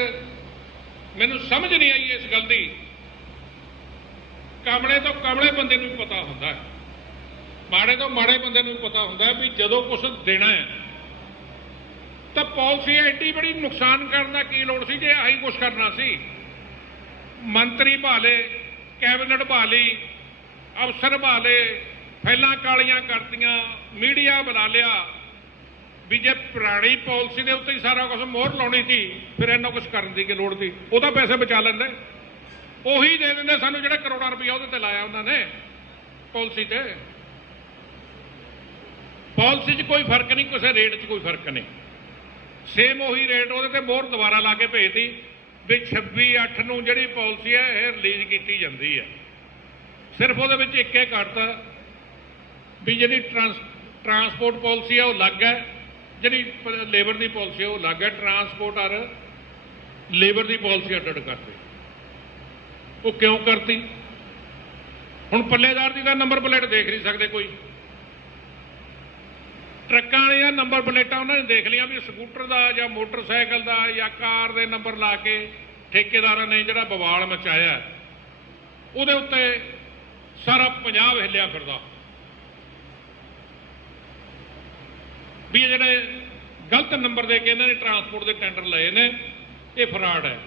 ਮੈਨੂੰ ਸਮਝ ਨਹੀਂ ਆਈ ਇਸ ਗੱਲ ਦੀ। ਕਾਮੜੇ ਤੋਂ ਕਾਮੜੇ ਬੰਦੇ ਨੂੰ ਵੀ ਪਤਾ ਹੁੰਦਾ ਹੈ, ਮਾੜੇ ਤੋਂ ਮਾੜੇ ਬੰਦੇ ਨੂੰ ਵੀ ਪਤਾ ਹੁੰਦਾ ਵੀ ਜਦੋਂ ਕੁਝ ਦੇਣਾ ਹੈ ਤਾਂ ਪਾਲਿਸੀ ਐਡੀ ਬੜੀ ਨੁਕਸਾਨ ਕਰਨ ਦਾ ਕੀ ਲੋੜ ਸੀ ਜੇ ਆਹੀ ਕੁਝ ਕਰਨਾ ਸੀ। ਮੰਤਰੀ ਭਾਲੇ, ਕੈਬਨਿਟ ਭਾਲੀ, ਅਫਸਰ ਭਾਲੇ, ਫੈਲਾਂ ਕਾਲੀਆਂ ਕਰਤੀਆਂ, ਮੀਡੀਆ ਬਣਾ ਲਿਆ ਵੀ ਜੇ ਪੁਰਾਣੀ ਪਾਲਿਸੀ ਦੇ ਉੱਤੇ ਹੀ ਸਾਰਾ ਕੁਝ ਮੋਹਰ ਲਾਉਣੀ ਸੀ ਫਿਰ ਇੰਨਾ ਕੁਝ ਕਰਨ ਦੀ ਕੀ ਲੋੜ ਸੀ। ਉਹ ਤਾਂ ਪੈਸੇ ਬਚਾ ਲੈਂਦੇ, ਉਹੀ ਦੇ ਦਿੰਦੇ ਸਾਨੂੰ ਜਿਹੜਾ ਕਰੋੜਾਂ ਰੁਪਈਆ ਉਹਦੇ ਤੇ ਲਾਇਆ ਉਹਨਾਂ ਨੇ ਪਾਲਿਸੀ ਤੇ। ਪਾਲਿਸੀ 'ਚ ਕੋਈ ਫਰਕ ਨਹੀਂ, ਕਿਸੇ ਰੇਟ 'ਚ ਕੋਈ ਫਰਕ ਨਹੀਂ, ਸੇਮ ਉਹੀ ਰੇਟ ਉਹਦੇ ਤੇ ਮੋਹਰ ਦੁਬਾਰਾ ਲਾ ਕੇ ਭੇਜਤੀ ਵੀ 26/8 ਨੂੰ ਜਿਹੜੀ ਪਾਲਿਸੀ ਹੈ ਇਹ ਰਿਲੀਜ਼ ਕੀਤੀ ਜਾਂਦੀ ਹੈ। ਸਿਰਫ ਉਹਦੇ ਵਿੱਚ ਇੱਕ ਇਹ ਕਰਤਾ ਵੀ ਜਿਹੜੀ ਟਰਾਂਸਪੋਰਟ ਪਾਲਿਸੀ ਹੈ ਉਹ ਅਲੱਗ ਹੈ, ਜਿਹੜੀ ਲੇਬਰ ਦੀ ਪਾਲਿਸੀ ਹੈ ਉਹ ਅਲੱਗ ਹੈ। ਟਰਾਂਸਪੋਰਟ ਔਰ ਲੇਬਰ ਦੀ ਪਾਲਿਸੀ ਅੱਡ ਕਰਤੀ। ਉਹ ਕਿਉਂ ਕਰਤੀ? ਹੁਣ ਪੱਲੇਦਾਰ ਦੀ ਤਾਂ ਨੰਬਰ ਪਲੇਟ ਦੇਖ ਨਹੀਂ ਸਕਦੇ ਕੋਈ, ਟਰੱਕਾਂ ਵਾਲੀਆਂ ਨੰਬਰ ਪਲੇਟਾਂ ਉਹਨਾਂ ਨੇ ਦੇਖ ਲਈਆਂ ਵੀ ਸਕੂਟਰ ਦਾ ਜਾਂ ਮੋਟਰਸਾਈਕਲ ਦਾ ਜਾਂ ਕਾਰ ਦੇ ਨੰਬਰ ਲਾ ਕੇ ਠੇਕੇਦਾਰਾਂ ਨੇ ਜਿਹੜਾ ਬਵਾਲ ਮਚਾਇਆ ਉਹਦੇ ਉੱਤੇ ਸਾਰਾ ਪੰਜਾਬ ਹਿੱਲਿਆ ਫਿਰਦਾ ਵੀ ਇਹ ਜਿਹੜੇ ਗਲਤ ਨੰਬਰ ਦੇ ਕੇ ਇਹਨਾਂ ਨੇ ਟਰਾਂਸਪੋਰਟ ਦੇ ਟੈਂਡਰ ਲਏ ਨੇ ਇਹ ਫਰਾਡ ਹੈ।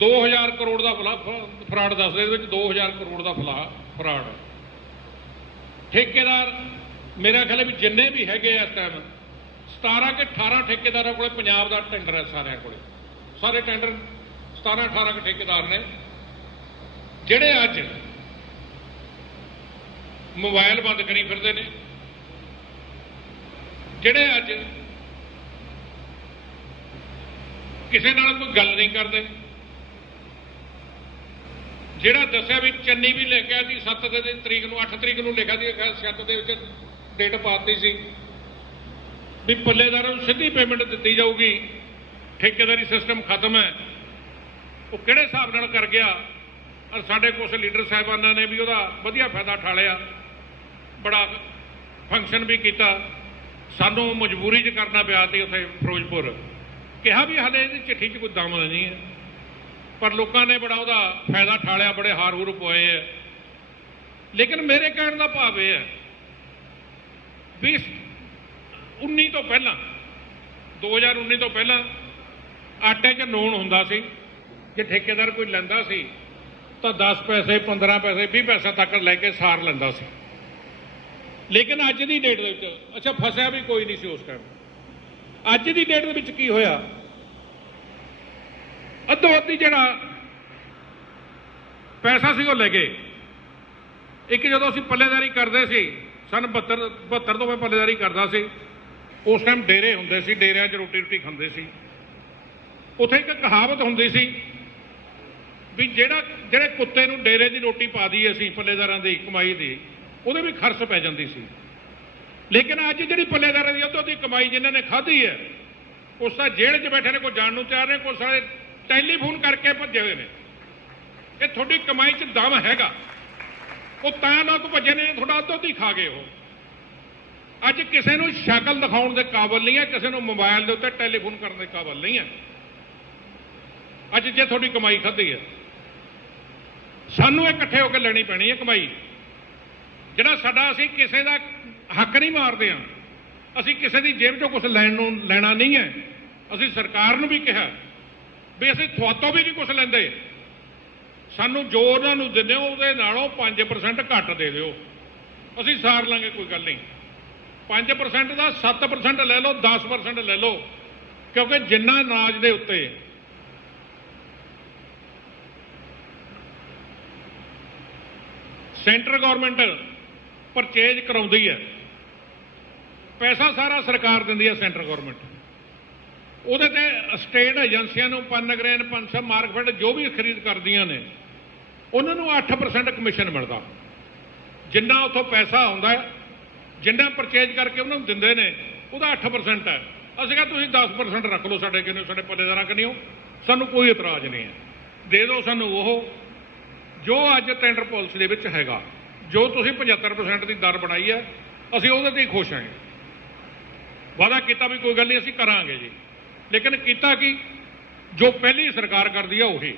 2000 ਕਰੋੜ ਦਾ ਫਰਾਡ ਦੱਸਦੇ, ਇਹਦੇ ਵਿੱਚ 2000 ਕਰੋੜ ਦਾ ਫਰਾਡ ਹੈ। ਠੇਕੇਦਾਰ ਮੇਰਾ ਖਿਆਲ ਹੈ ਵੀ ਜਿੰਨੇ ਵੀ ਹੈਗੇ ਇਸ ਟਾਈਮ 17 ਕਿ 18 ਠੇਕੇਦਾਰਾਂ ਕੋਲੇ ਪੰਜਾਬ ਦਾ ਟੈਂਡਰ ਹੈ, ਸਾਰਿਆਂ ਕੋਲੇ ਸਾਰੇ ਟੈਂਡਰ 17-18 ਕੁ ਠੇਕੇਦਾਰ ਨੇ ਜਿਹੜੇ ਅੱਜ ਮੋਬਾਈਲ ਬੰਦ ਕਰੀ ਫਿਰਦੇ ਨੇ, ਜਿਹੜੇ ਅੱਜ ਕਿਸੇ ਨਾਲ ਕੋਈ ਗੱਲ ਨਹੀਂ ਕਰਦੇ। ਜਿਹੜਾ ਦੱਸਿਆ ਵੀ ਚੰਨੀ ਵੀ ਲਿਖਿਆ ਸੀ 7 ਤਰੀਕ ਨੂੰ 8 ਤਰੀਕ ਨੂੰ ਲਿਖਿਆ ਸੀ, ਛੱਤ ਦੇ ਵਿੱਚ ਡੇਟ ਪਾਤੀ ਸੀ ਵੀ ਪੱਲੇਦਾਰਾਂ ਨੂੰ ਸਿੱਧੀ ਪੇਮੈਂਟ ਦਿੱਤੀ ਜਾਊਗੀ, ਠੇਕੇਦਾਰੀ ਸਿਸਟਮ ਖਤਮ ਹੈ। ਉਹ ਕਿਹੜੇ ਹਿਸਾਬ ਨਾਲ ਕਰ ਗਿਆ? ਔਰ ਸਾਡੇ ਕੁਝ ਲੀਡਰ ਸਾਹਿਬਾਨਾਂ ਨੇ ਵੀ ਉਹਦਾ ਵਧੀਆ ਫਾਇਦਾ ਉਠਾਲਿਆ, ਬੜਾ ਫੰਕਸ਼ਨ ਵੀ ਕੀਤਾ। ਸਾਨੂੰ ਮਜਬੂਰੀ 'ਚ ਕਰਨਾ ਪਿਆ ਸੀ ਉੱਥੇ ਫਿਰੋਜ਼ਪੁਰ, ਕਿਹਾ ਵੀ ਹਾਲੇ ਇਹਦੀ ਚਿੱਠੀ 'ਚ ਕੋਈ ਦਮ ਨਹੀਂ ਹੈ, ਪਰ ਲੋਕਾਂ ਨੇ ਬੜਾ ਉਹਦਾ ਫਾਇਦਾ ਉਠਾਲਿਆ, ਬੜੇ ਹਾਰ ਹੂਰ ਪਏ ਹੈ। ਲੇਕਿਨ ਮੇਰੇ ਕਹਿਣ ਦਾ ਭਾਵ ਇਹ ਹੈ ਵੀ 19 ਤੋਂ ਪਹਿਲਾਂ 2019 ਤੋਂ ਪਹਿਲਾਂ ਆਟੇ 'ਚ ਨੂਣ ਹੁੰਦਾ ਸੀ, ਜੇ ਠੇਕੇਦਾਰ ਕੋਈ ਲੈਂਦਾ ਸੀ ਤਾਂ 10 ਪੈਸੇ 15 ਪੈਸੇ 20 ਪੈਸੇ ਤੱਕ ਲੈ ਕੇ ਸਾਰ ਲੈਂਦਾ ਸੀ। ਲੇਕਿਨ ਅੱਜ ਦੀ ਡੇਟ ਦੇ ਵਿੱਚ ਅੱਛਾ ਫਸਿਆ ਵੀ ਕੋਈ ਨਹੀਂ ਸੀ ਉਸ ਟਾਈਮ। ਅੱਜ ਦੀ ਡੇਟ ਦੇ ਵਿੱਚ ਕੀ ਹੋਇਆ? ਅੱਧੋ ਅੱਧੀ ਜਿਹੜਾ ਪੈਸਾ ਸੀ ਉਹ ਲੈ ਗਏ। ਇੱਕ ਜਦੋਂ ਅਸੀਂ ਪੱਲੇਦਾਰੀ ਕਰਦੇ ਸੀ ਸਨ 72 ਤੋਂ ਮੈਂ ਪੱਲੇਦਾਰੀ ਕਰਦਾ ਸੀ, ਉਸ ਟਾਈਮ ਡੇਰੇ ਹੁੰਦੇ ਸੀ, ਡੇਰਿਆਂ 'ਚ ਰੋਟੀ ਖਾਂਦੇ ਸੀ। ਉੱਥੇ ਇੱਕ ਕਹਾਵਤ ਹੁੰਦੀ ਸੀ ਵੀ ਜਿਹੜੇ ਕੁੱਤੇ ਨੂੰ ਡੇਰੇ ਦੀ ਰੋਟੀ ਪਾ ਦਈਏ ਅਸੀਂ ਪੱਲੇਦਾਰਾਂ ਦੀ ਕਮਾਈ ਦੀ, ਉਹਦੇ ਵੀ ਖਰਚ ਪੈ ਜਾਂਦੀ ਸੀ। ਲੇਕਿਨ ਅੱਜ ਜਿਹੜੀ ਪੱਲੇਦਾਰਾਂ ਦੀ ਉਹਦੀ ਕਮਾਈ ਜਿਨ੍ਹਾਂ ਨੇ ਖਾਧੀ ਹੈ ਉਸ ਦਾ ਜੇਲ੍ਹ 'ਚ ਬੈਠੇ ਨੇ, ਕੋਈ ਜਾਣ ਨੂੰ ਤਿਆਰ ਨੇ, ਕੋਈ ਸਾਰੇ ਟੈਲੀਫੋਨ ਕਰਕੇ ਭੱਜੇ ਹੋਏ ਨੇ। ਇਹ ਤੁਹਾਡੀ ਕਮਾਈ 'ਚ ਦਮ ਹੈਗਾ, ਉਹ ਤਾਂ ਲੋਕ ਭੱਜੇ ਨੇ, ਤੁਹਾਡਾ ਦੁੱਧ ਹੀ ਖਾ ਗਏ। ਉਹ ਅੱਜ ਕਿਸੇ ਨੂੰ ਸ਼ਕਲ ਦਿਖਾਉਣ ਦੇ ਕਾਬਲ ਨਹੀਂ ਹੈ, ਕਿਸੇ ਨੂੰ ਮੋਬਾਈਲ ਦੇ ਉੱਤੇ ਟੈਲੀਫੋਨ ਕਰਨ ਦੇ ਕਾਬਲ ਨਹੀਂ ਹੈ। ਅੱਜ ਜੇ ਤੁਹਾਡੀ ਕਮਾਈ ਖਾਧੀ ਹੈ, ਸਾਨੂੰ ਇਕੱਠੇ ਹੋ ਕੇ ਲੈਣੀ ਪੈਣੀ ਹੈ ਕਮਾਈ। ਜਿਹੜਾ ਸਾਡਾ, ਅਸੀਂ ਕਿਸੇ ਦਾ ਹੱਕ ਨਹੀਂ ਮਾਰਦੇ ਹਾਂ, ਅਸੀਂ ਕਿਸੇ ਦੀ ਜੇਬ 'ਚੋਂ ਕੁਝ ਲੈਣਾ ਨਹੀਂ ਹੈ। ਅਸੀਂ ਸਰਕਾਰ ਨੂੰ ਵੀ ਕਿਹਾ ਵੀ ਅਸੀਂ ਤੁਹਾਤੋਂ ਵੀ ਨਹੀਂ ਕੁਝ ਲੈਂਦੇ, ਸਾਨੂੰ ਜੋ ਉਹਨਾਂ ਨੂੰ ਦਿੰਦੇ ਹੋ ਉਹਦੇ ਨਾਲੋਂ 5% ਘੱਟ ਦੇ ਦਿਓ, ਅਸੀਂ ਸਾਰ ਲਾਂਗੇ, ਕੋਈ ਗੱਲ ਨਹੀਂ। 5% ਦਾ 7% ਲੈ ਲਓ, 10% ਲੈ ਲਓ, ਕਿਉਂਕਿ ਜਿੰਨਾ ਅਨਾਜ ਦੇ ਉੱਤੇ ਸੈਂਟਰ ਗਵਰਨਮੈਂਟ ਪਰਚੇਜ ਕਰਾਉਂਦੀ ਹੈ, ਪੈਸਾ ਸਾਰਾ ਸਰਕਾਰ ਦਿੰਦੀ ਹੈ ਸੈਂਟਰ ਗਵਰਨਮੈਂਟ। ਉਹਦੇ ਤੇ ਸਟੇਟ ਏਜੰਸੀਆਂ ਨੂੰ ਪਨਗ੍ਰੇਨ ਪੰਸਬ ਮਾਰਕਫੈਡ ਜੋ ਵੀ ਖਰੀਦ ਕਰਦੀਆਂ ਨੇ ਉਹਨਾਂ ਨੂੰ 8% ਕਮਿਸ਼ਨ ਮਿਲਦਾ। ਜਿੰਨਾ ਉੱਥੋਂ ਪੈਸਾ ਆਉਂਦਾ ਜਿੰਨਾ ਪਰਚੇਜ ਕਰਕੇ ਉਹਨਾਂ ਨੂੰ ਦਿੰਦੇ ਨੇ ਉਹਦਾ 8% ਹੈ। ਅਸੀਂ ਕਿਹਾ ਤੁਸੀਂ 10% ਰੱਖ ਲਓ, ਸਾਡੇ ਕਿੰਨੇ ਸਾਡੇ ਪੱਲੇਦਾਰਾਂ ਕਨੀਓ, ਸਾਨੂੰ ਕੋਈ ਇਤਰਾਜ਼ ਨਹੀਂ ਹੈ, ਦੇ ਦਿਓ ਸਾਨੂੰ ਉਹ ਜੋ ਅੱਜ ਟੈਂਡਰ ਪਾਲਿਸੀ ਦੇ ਵਿੱਚ ਹੈਗਾ। ਜੋ ਤੁਸੀਂ 75% ਦੀ ਦਰ ਬਣਾਈ ਹੈ ਅਸੀਂ ਉਹਦੇ ਤੇ ਹੀ ਖੁਸ਼ ਹਾਂ। ਵਾਅਦਾ ਕੀਤਾ ਵੀ ਕੋਈ ਗੱਲ ਨਹੀਂ ਅਸੀਂ ਕਰਾਂਗੇ ਜੀ, ਲੇਕਿਨ ਕੀਤਾ ਕੀ ਜੋ ਪਹਿਲੀ ਸਰਕਾਰ ਕਰਦੀ ਆ ਉਹੀ।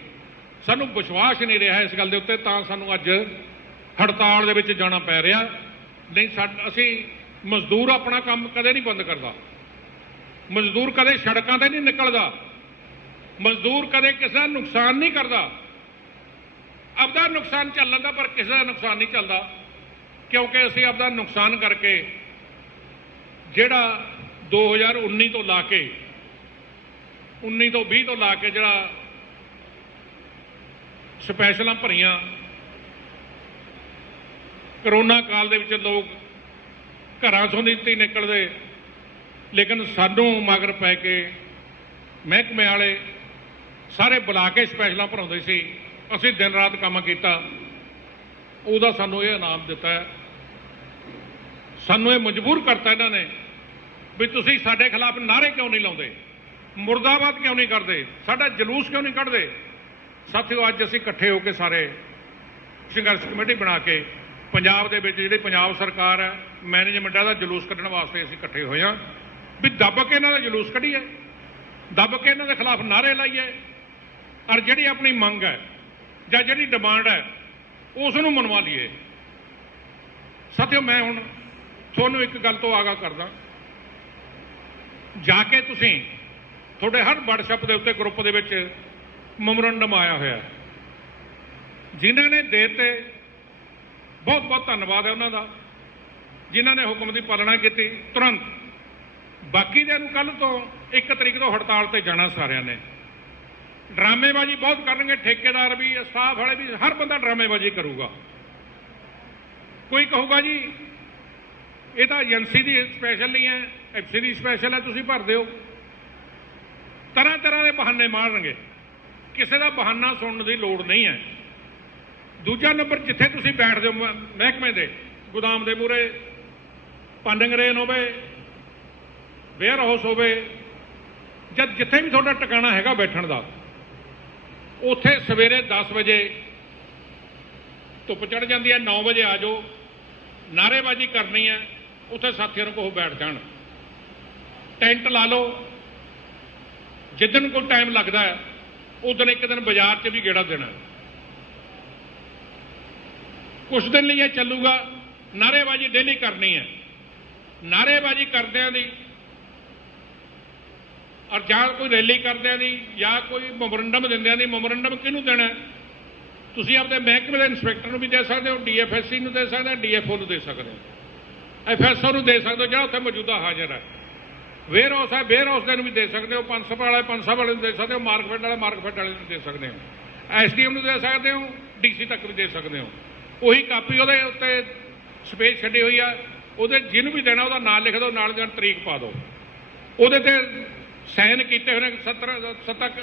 ਸਾਨੂੰ ਵਿਸ਼ਵਾਸ ਨਹੀਂ ਰਿਹਾ ਇਸ ਗੱਲ ਦੇ ਉੱਤੇ, ਤਾਂ ਸਾਨੂੰ ਅੱਜ ਹੜਤਾਲ ਦੇ ਵਿੱਚ ਜਾਣਾ ਪੈ ਰਿਹਾ। ਨਹੀਂ ਅਸੀਂ ਮਜ਼ਦੂਰ ਆਪਣਾ ਕੰਮ ਕਦੇ ਨਹੀਂ ਬੰਦ ਕਰਦਾ, ਮਜ਼ਦੂਰ ਕਦੇ ਸੜਕਾਂ ਤੇ ਨਹੀਂ ਨਿਕਲਦਾ, ਮਜ਼ਦੂਰ ਕਦੇ ਕਿਸੇ ਦਾ ਨੁਕਸਾਨ ਨਹੀਂ ਕਰਦਾ। ਆਪਦਾ ਨੁਕਸਾਨ ਚੱਲ ਲੈਂਦਾ ਪਰ ਕਿਸੇ ਦਾ ਨੁਕਸਾਨ ਨਹੀਂ ਚੱਲਦਾ, ਕਿਉਂਕਿ ਅਸੀਂ ਆਪਦਾ ਨੁਕਸਾਨ ਕਰਕੇ ਜਿਹੜਾ 2019 ਤੋਂ ਲਾ ਕੇ 19 ਤੋਂ 20 ਤੋਂ ਲਾ ਕੇ ਜਿਹੜਾ ਸਪੈਸ਼ਲਾਂ ਭਰੀਆਂ, ਕਰੋਨਾ ਕਾਲ ਦੇ ਵਿੱਚ ਲੋਕ ਘਰਾਂ ਚੋਂ ਨਹੀਂ ਨਿਕਲਦੇ, ਲੇਕਿਨ ਸਾਨੂੰ ਮਗਰ ਪੈ ਕੇ ਮਹਿਕਮੇ ਵਾਲੇ ਸਾਰੇ ਬੁਲਾ ਕੇ ਸਪੈਸ਼ਲਾਂ ਭਰਾਉਂਦੇ ਸੀ। ਅਸੀਂ ਦਿਨ ਰਾਤ ਕੰਮ ਕੀਤਾ, ਉਹਦਾ ਸਾਨੂੰ ਇਹ ਇਨਾਮ ਦਿੱਤਾ। ਸਾਨੂੰ ਇਹ ਮਜਬੂਰ ਕਰਤਾ ਇਹਨਾਂ ਨੇ ਵੀ ਤੁਸੀਂ ਸਾਡੇ ਖਿਲਾਫ ਨਾਅਰੇ ਕਿਉਂ ਨਹੀਂ ਲਾਉਂਦੇ, ਮੁਰਦਾਬਾਦ ਕਿਉਂ ਨਹੀਂ ਕਰਦੇ, ਸਾਡਾ ਜਲੂਸ ਕਿਉਂ ਨਹੀਂ ਕੱਢਦੇ। ਸਾਥੀਓ, ਅੱਜ ਅਸੀਂ ਇਕੱਠੇ ਹੋ ਕੇ ਸਾਰੇ ਸੰਘਰਸ਼ ਕਮੇਟੀ ਬਣਾ ਕੇ ਪੰਜਾਬ ਦੇ ਵਿੱਚ ਜਿਹੜੀ ਪੰਜਾਬ ਸਰਕਾਰ ਹੈ ਮੈਨੇਜਮੈਂਟ ਦਾ ਜਲੂਸ ਕੱਢਣ ਵਾਸਤੇ ਅਸੀਂ ਇਕੱਠੇ ਹੋਏ ਹਾਂ ਵੀ ਦੱਬ ਕੇ ਇਹਨਾਂ ਦਾ ਜਲੂਸ ਕੱਢੀਏ, ਦੱਬ ਕੇ ਇਹਨਾਂ ਦੇ ਖਿਲਾਫ ਨਾਅਰੇ ਲਾਈਏ, ਔਰ ਜਿਹੜੀ ਆਪਣੀ ਮੰਗ ਹੈ ਜਾਂ ਜਿਹੜੀ ਡਿਮਾਂਡ ਹੈ ਉਸ ਨੂੰ ਮਨਵਾ ਲਈਏ। ਸਾਥੀਓ, ਮੈਂ ਹੁਣ ਤੁਹਾਨੂੰ ਇੱਕ ਗੱਲ ਤੋਂ ਆਗਾਹ ਕਰਦਾ, ਜਾ ਕੇ ਤੁਸੀਂ ਤੁਹਾਡੇ ਹਰ WhatsApp ਦੇ ਉੱਤੇ ਗਰੁੱਪ ਦੇ ਵਿੱਚ ਮੈਮੋਰੰਡਮ ਆਇਆ ਹੋਇਆ, ਜਿਨ੍ਹਾਂ ਨੇ ਦੇਤੇ ਬਹੁਤ ਬਹੁਤ ਧੰਨਵਾਦ ਹੈ ਉਹਨਾਂ ਦਾ, ਜਿਨ੍ਹਾਂ ਨੇ ਹੁਕਮ ਦੀ ਪਾਲਣਾ ਕੀਤੀ ਤੁਰੰਤ। ਬਾਕੀ ਦੇ ਨੂੰ ਕੱਲ ਤੋਂ 1 ਤਰੀਕ ਤੋਂ ਹੜਤਾਲ ਤੇ ਜਾਣਾ ਸਾਰਿਆਂ ਨੇ। ਡਰਾਮੇਬਾਜ਼ੀ ਬਹੁਤ ਕਰਨਗੇ, ਠੇਕੇਦਾਰ ਵੀ ਸਟਾਫ ਵਾਲੇ ਵੀ, ਹਰ ਬੰਦਾ ਡਰਾਮੇਬਾਜ਼ੀ ਕਰੂਗਾ। ਕੋਈ ਕਹੂਗਾ ਜੀ ਇਹ ਤਾਂ ਏਜੰਸੀ ਦੀ ਸਪੈਸ਼ਲ ਨਹੀਂ ਹੈ, ਐਫਸੀ ਦੀ ਸਪੈਸ਼ਲ ਹੈ, ਤੁਸੀਂ ਭਰ ਦਿਓ। ਤਰ੍ਹਾਂ ਤਰ੍ਹਾਂ ਦੇ ਬਹਾਨੇ ਮਾਰਨਗੇ, ਕਿਸੇ ਦਾ ਬਹਾਨਾ ਸੁਣਨ ਦੀ ਲੋੜ ਨਹੀਂ ਹੈ। ਦੂਜਾ ਨੰਬਰ, ਜਿੱਥੇ ਤੁਸੀਂ ਬੈਠਦੇ ਹੋ ਮਹਿਕਮੇ ਦੇ ਗੋਦਾਮ ਦੇ ਮੂਹਰੇ, ਪਨਗ੍ਰੇਨ ਹੋਵੇ, ਵੇਅਰ ਹਾਊਸ ਹੋਵੇ, ਜਦ ਜਿੱਥੇ ਵੀ ਤੁਹਾਡਾ ਟਿਕਾਣਾ ਹੈਗਾ ਬੈਠਣ ਦਾ, ਉੱਥੇ ਸਵੇਰੇ 10 ਵਜੇ ਧੁੱਪ ਚੜ੍ਹ ਜਾਂਦੀ ਹੈ, 9 ਵਜੇ ਆ ਜਾਓ, ਨਾਅਰੇਬਾਜ਼ੀ ਕਰਨੀ ਹੈ, ਉੱਥੇ ਸਾਥੀਆਂ ਨੂੰ ਕਹੋ ਬੈਠ ਜਾਣ, ਟੈਂਟ ਲਾ ਲਓ। ਜਿੱਦਣ ਕੋਈ ਟਾਈਮ ਲੱਗਦਾ ਹੈ ਉਦੋਂ ਇੱਕ ਦਿਨ ਬਾਜ਼ਾਰ 'ਚ ਵੀ ਗੇੜਾ ਦੇਣਾ। ਕੁਛ ਦਿਨ ਲਈ ਇਹ ਚੱਲੂਗਾ, ਨਾਅਰੇਬਾਜ਼ੀ ਡੇਲੀ ਕਰਨੀ ਹੈ। ਨਾਅਰੇਬਾਜ਼ੀ ਕਰਦਿਆਂ ਦੀ ਔਰ ਜਾਂ ਕੋਈ ਰੈਲੀ ਕਰਦਿਆਂ ਦੀ ਜਾਂ ਕੋਈ ਮੈਮੋਰੰਡਮ ਦਿੰਦਿਆਂ ਦੀ, ਮੈਮੋਰੰਡਮ ਕਿਹਨੂੰ ਦੇਣਾ? ਤੁਸੀਂ ਆਪਣੇ ਮਹਿਕਮੇ ਦੇ ਇੰਸਪੈਕਟਰ ਨੂੰ ਵੀ ਦੇ ਸਕਦੇ ਹੋ, DFSC ਨੂੰ ਦੇ ਸਕਦੇ ਹੋ, DFO ਨੂੰ ਦੇ ਸਕਦੇ ਹੋ, FSO ਨੂੰ ਦੇ ਸਕਦੇ ਹੋ ਜਿਹੜਾ ਉੱਥੇ ਮੌਜੂਦਾ ਹਾਜ਼ਰ ਹੈ। ਵੇਅਰ ਹਾਊਸ ਹੈ, ਵੇਅਰ ਹਾਊਸ ਦੇ ਨੂੰ ਵੀ ਦੇ ਸਕਦੇ ਹੋ, ਪੰਸਬ ਵਾਲੇ ਨੂੰ ਦੇ ਸਕਦੇ ਹੋ, ਮਾਰਕਫੈਡ ਵਾਲੇ ਨੂੰ ਦੇ ਸਕਦੇ ਹੋ, SDM ਨੂੰ ਦੇ ਸਕਦੇ ਹੋ, DC ਤੱਕ ਵੀ ਦੇ ਸਕਦੇ ਹੋ। ਉਹੀ ਕਾਪੀ ਉਹਦੇ ਉੱਤੇ ਸਪੇਸ ਛੱਡੀ ਹੋਈ ਆ, ਉਹਦੇ ਜਿਹਨੂੰ ਵੀ ਦੇਣਾ ਉਹਦਾ ਨਾਂ ਲਿਖ ਦਿਓ, ਨਾਲ ਦੀ ਤਰੀਕ ਪਾ ਦਿਓ, ਉਹਦੇ ਤੇ ਸਾਈਨ ਕੀਤੇ ਹੋਏ ਨੇ 7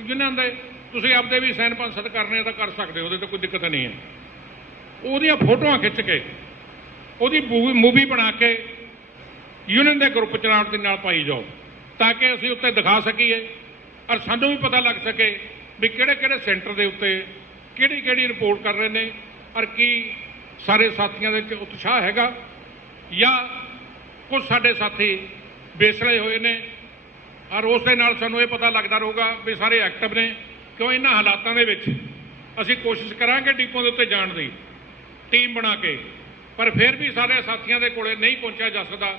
ਯੂਨੀਅਨ ਦੇ। ਤੁਸੀਂ ਆਪਦੇ ਵੀ ਸਾਈਨ 5-7 ਕਰਨੇ ਤਾਂ ਕਰ ਸਕਦੇ ਹੋ, ਉਹਦੇ ਤੇ ਕੋਈ ਦਿੱਕਤ ਨਹੀਂ ਹੈ। ਉਹਦੀਆਂ ਫੋਟੋਆਂ ਖਿੱਚ ਕੇ ਉਹਦੀ ਮੂਵੀ ਬਣਾ ਕੇ ਯੂਨੀਅਨ ਦੇ ਗਰੁੱਪ ਚਲਾਉਣ ਦੇ ਨਾਲ ਪਾਈ ਜਾਓ, ਤਾਂ ਕਿ ਅਸੀਂ ਉੱਤੇ ਦਿਖਾ ਸਕੀਏ ਔਰ ਸਾਨੂੰ ਵੀ ਪਤਾ ਲੱਗ ਸਕੇ ਵੀ ਕਿਹੜੇ ਕਿਹੜੇ ਸੈਂਟਰ ਦੇ ਉੱਤੇ ਕਿਹੜੀ ਕਿਹੜੀ ਰਿਪੋਰਟ ਕਰ ਰਹੇ ਨੇ, ਔਰ ਕੀ ਸਾਰੇ ਸਾਥੀਆਂ ਦੇ ਵਿੱਚ ਉਤਸ਼ਾਹ ਹੈਗਾ ਜਾਂ ਕੁਝ ਸਾਡੇ ਸਾਥੀ ਬੇਸਲੇ ਹੋਏ ਨੇ। ਔਰ ਉਸ ਦੇ ਨਾਲ ਸਾਨੂੰ ਇਹ ਪਤਾ ਲੱਗਦਾ ਰਹੂਗਾ ਵੀ ਸਾਰੇ ਐਕਟਿਵ ਨੇ। ਕਿਉਂ ਇਹਨਾਂ ਹਾਲਾਤਾਂ ਦੇ ਵਿੱਚ ਅਸੀਂ ਕੋਸ਼ਿਸ਼ ਕਰਾਂਗੇ ਡਿਪੋ ਦੇ ਉੱਤੇ ਜਾਣ ਦੀ ਟੀਮ ਬਣਾ ਕੇ, ਪਰ ਫਿਰ ਵੀ ਸਾਰੇ ਸਾਥੀਆਂ ਦੇ ਕੋਲੇ ਨਹੀਂ ਪਹੁੰਚਿਆ ਜਾ ਸਕਦਾ,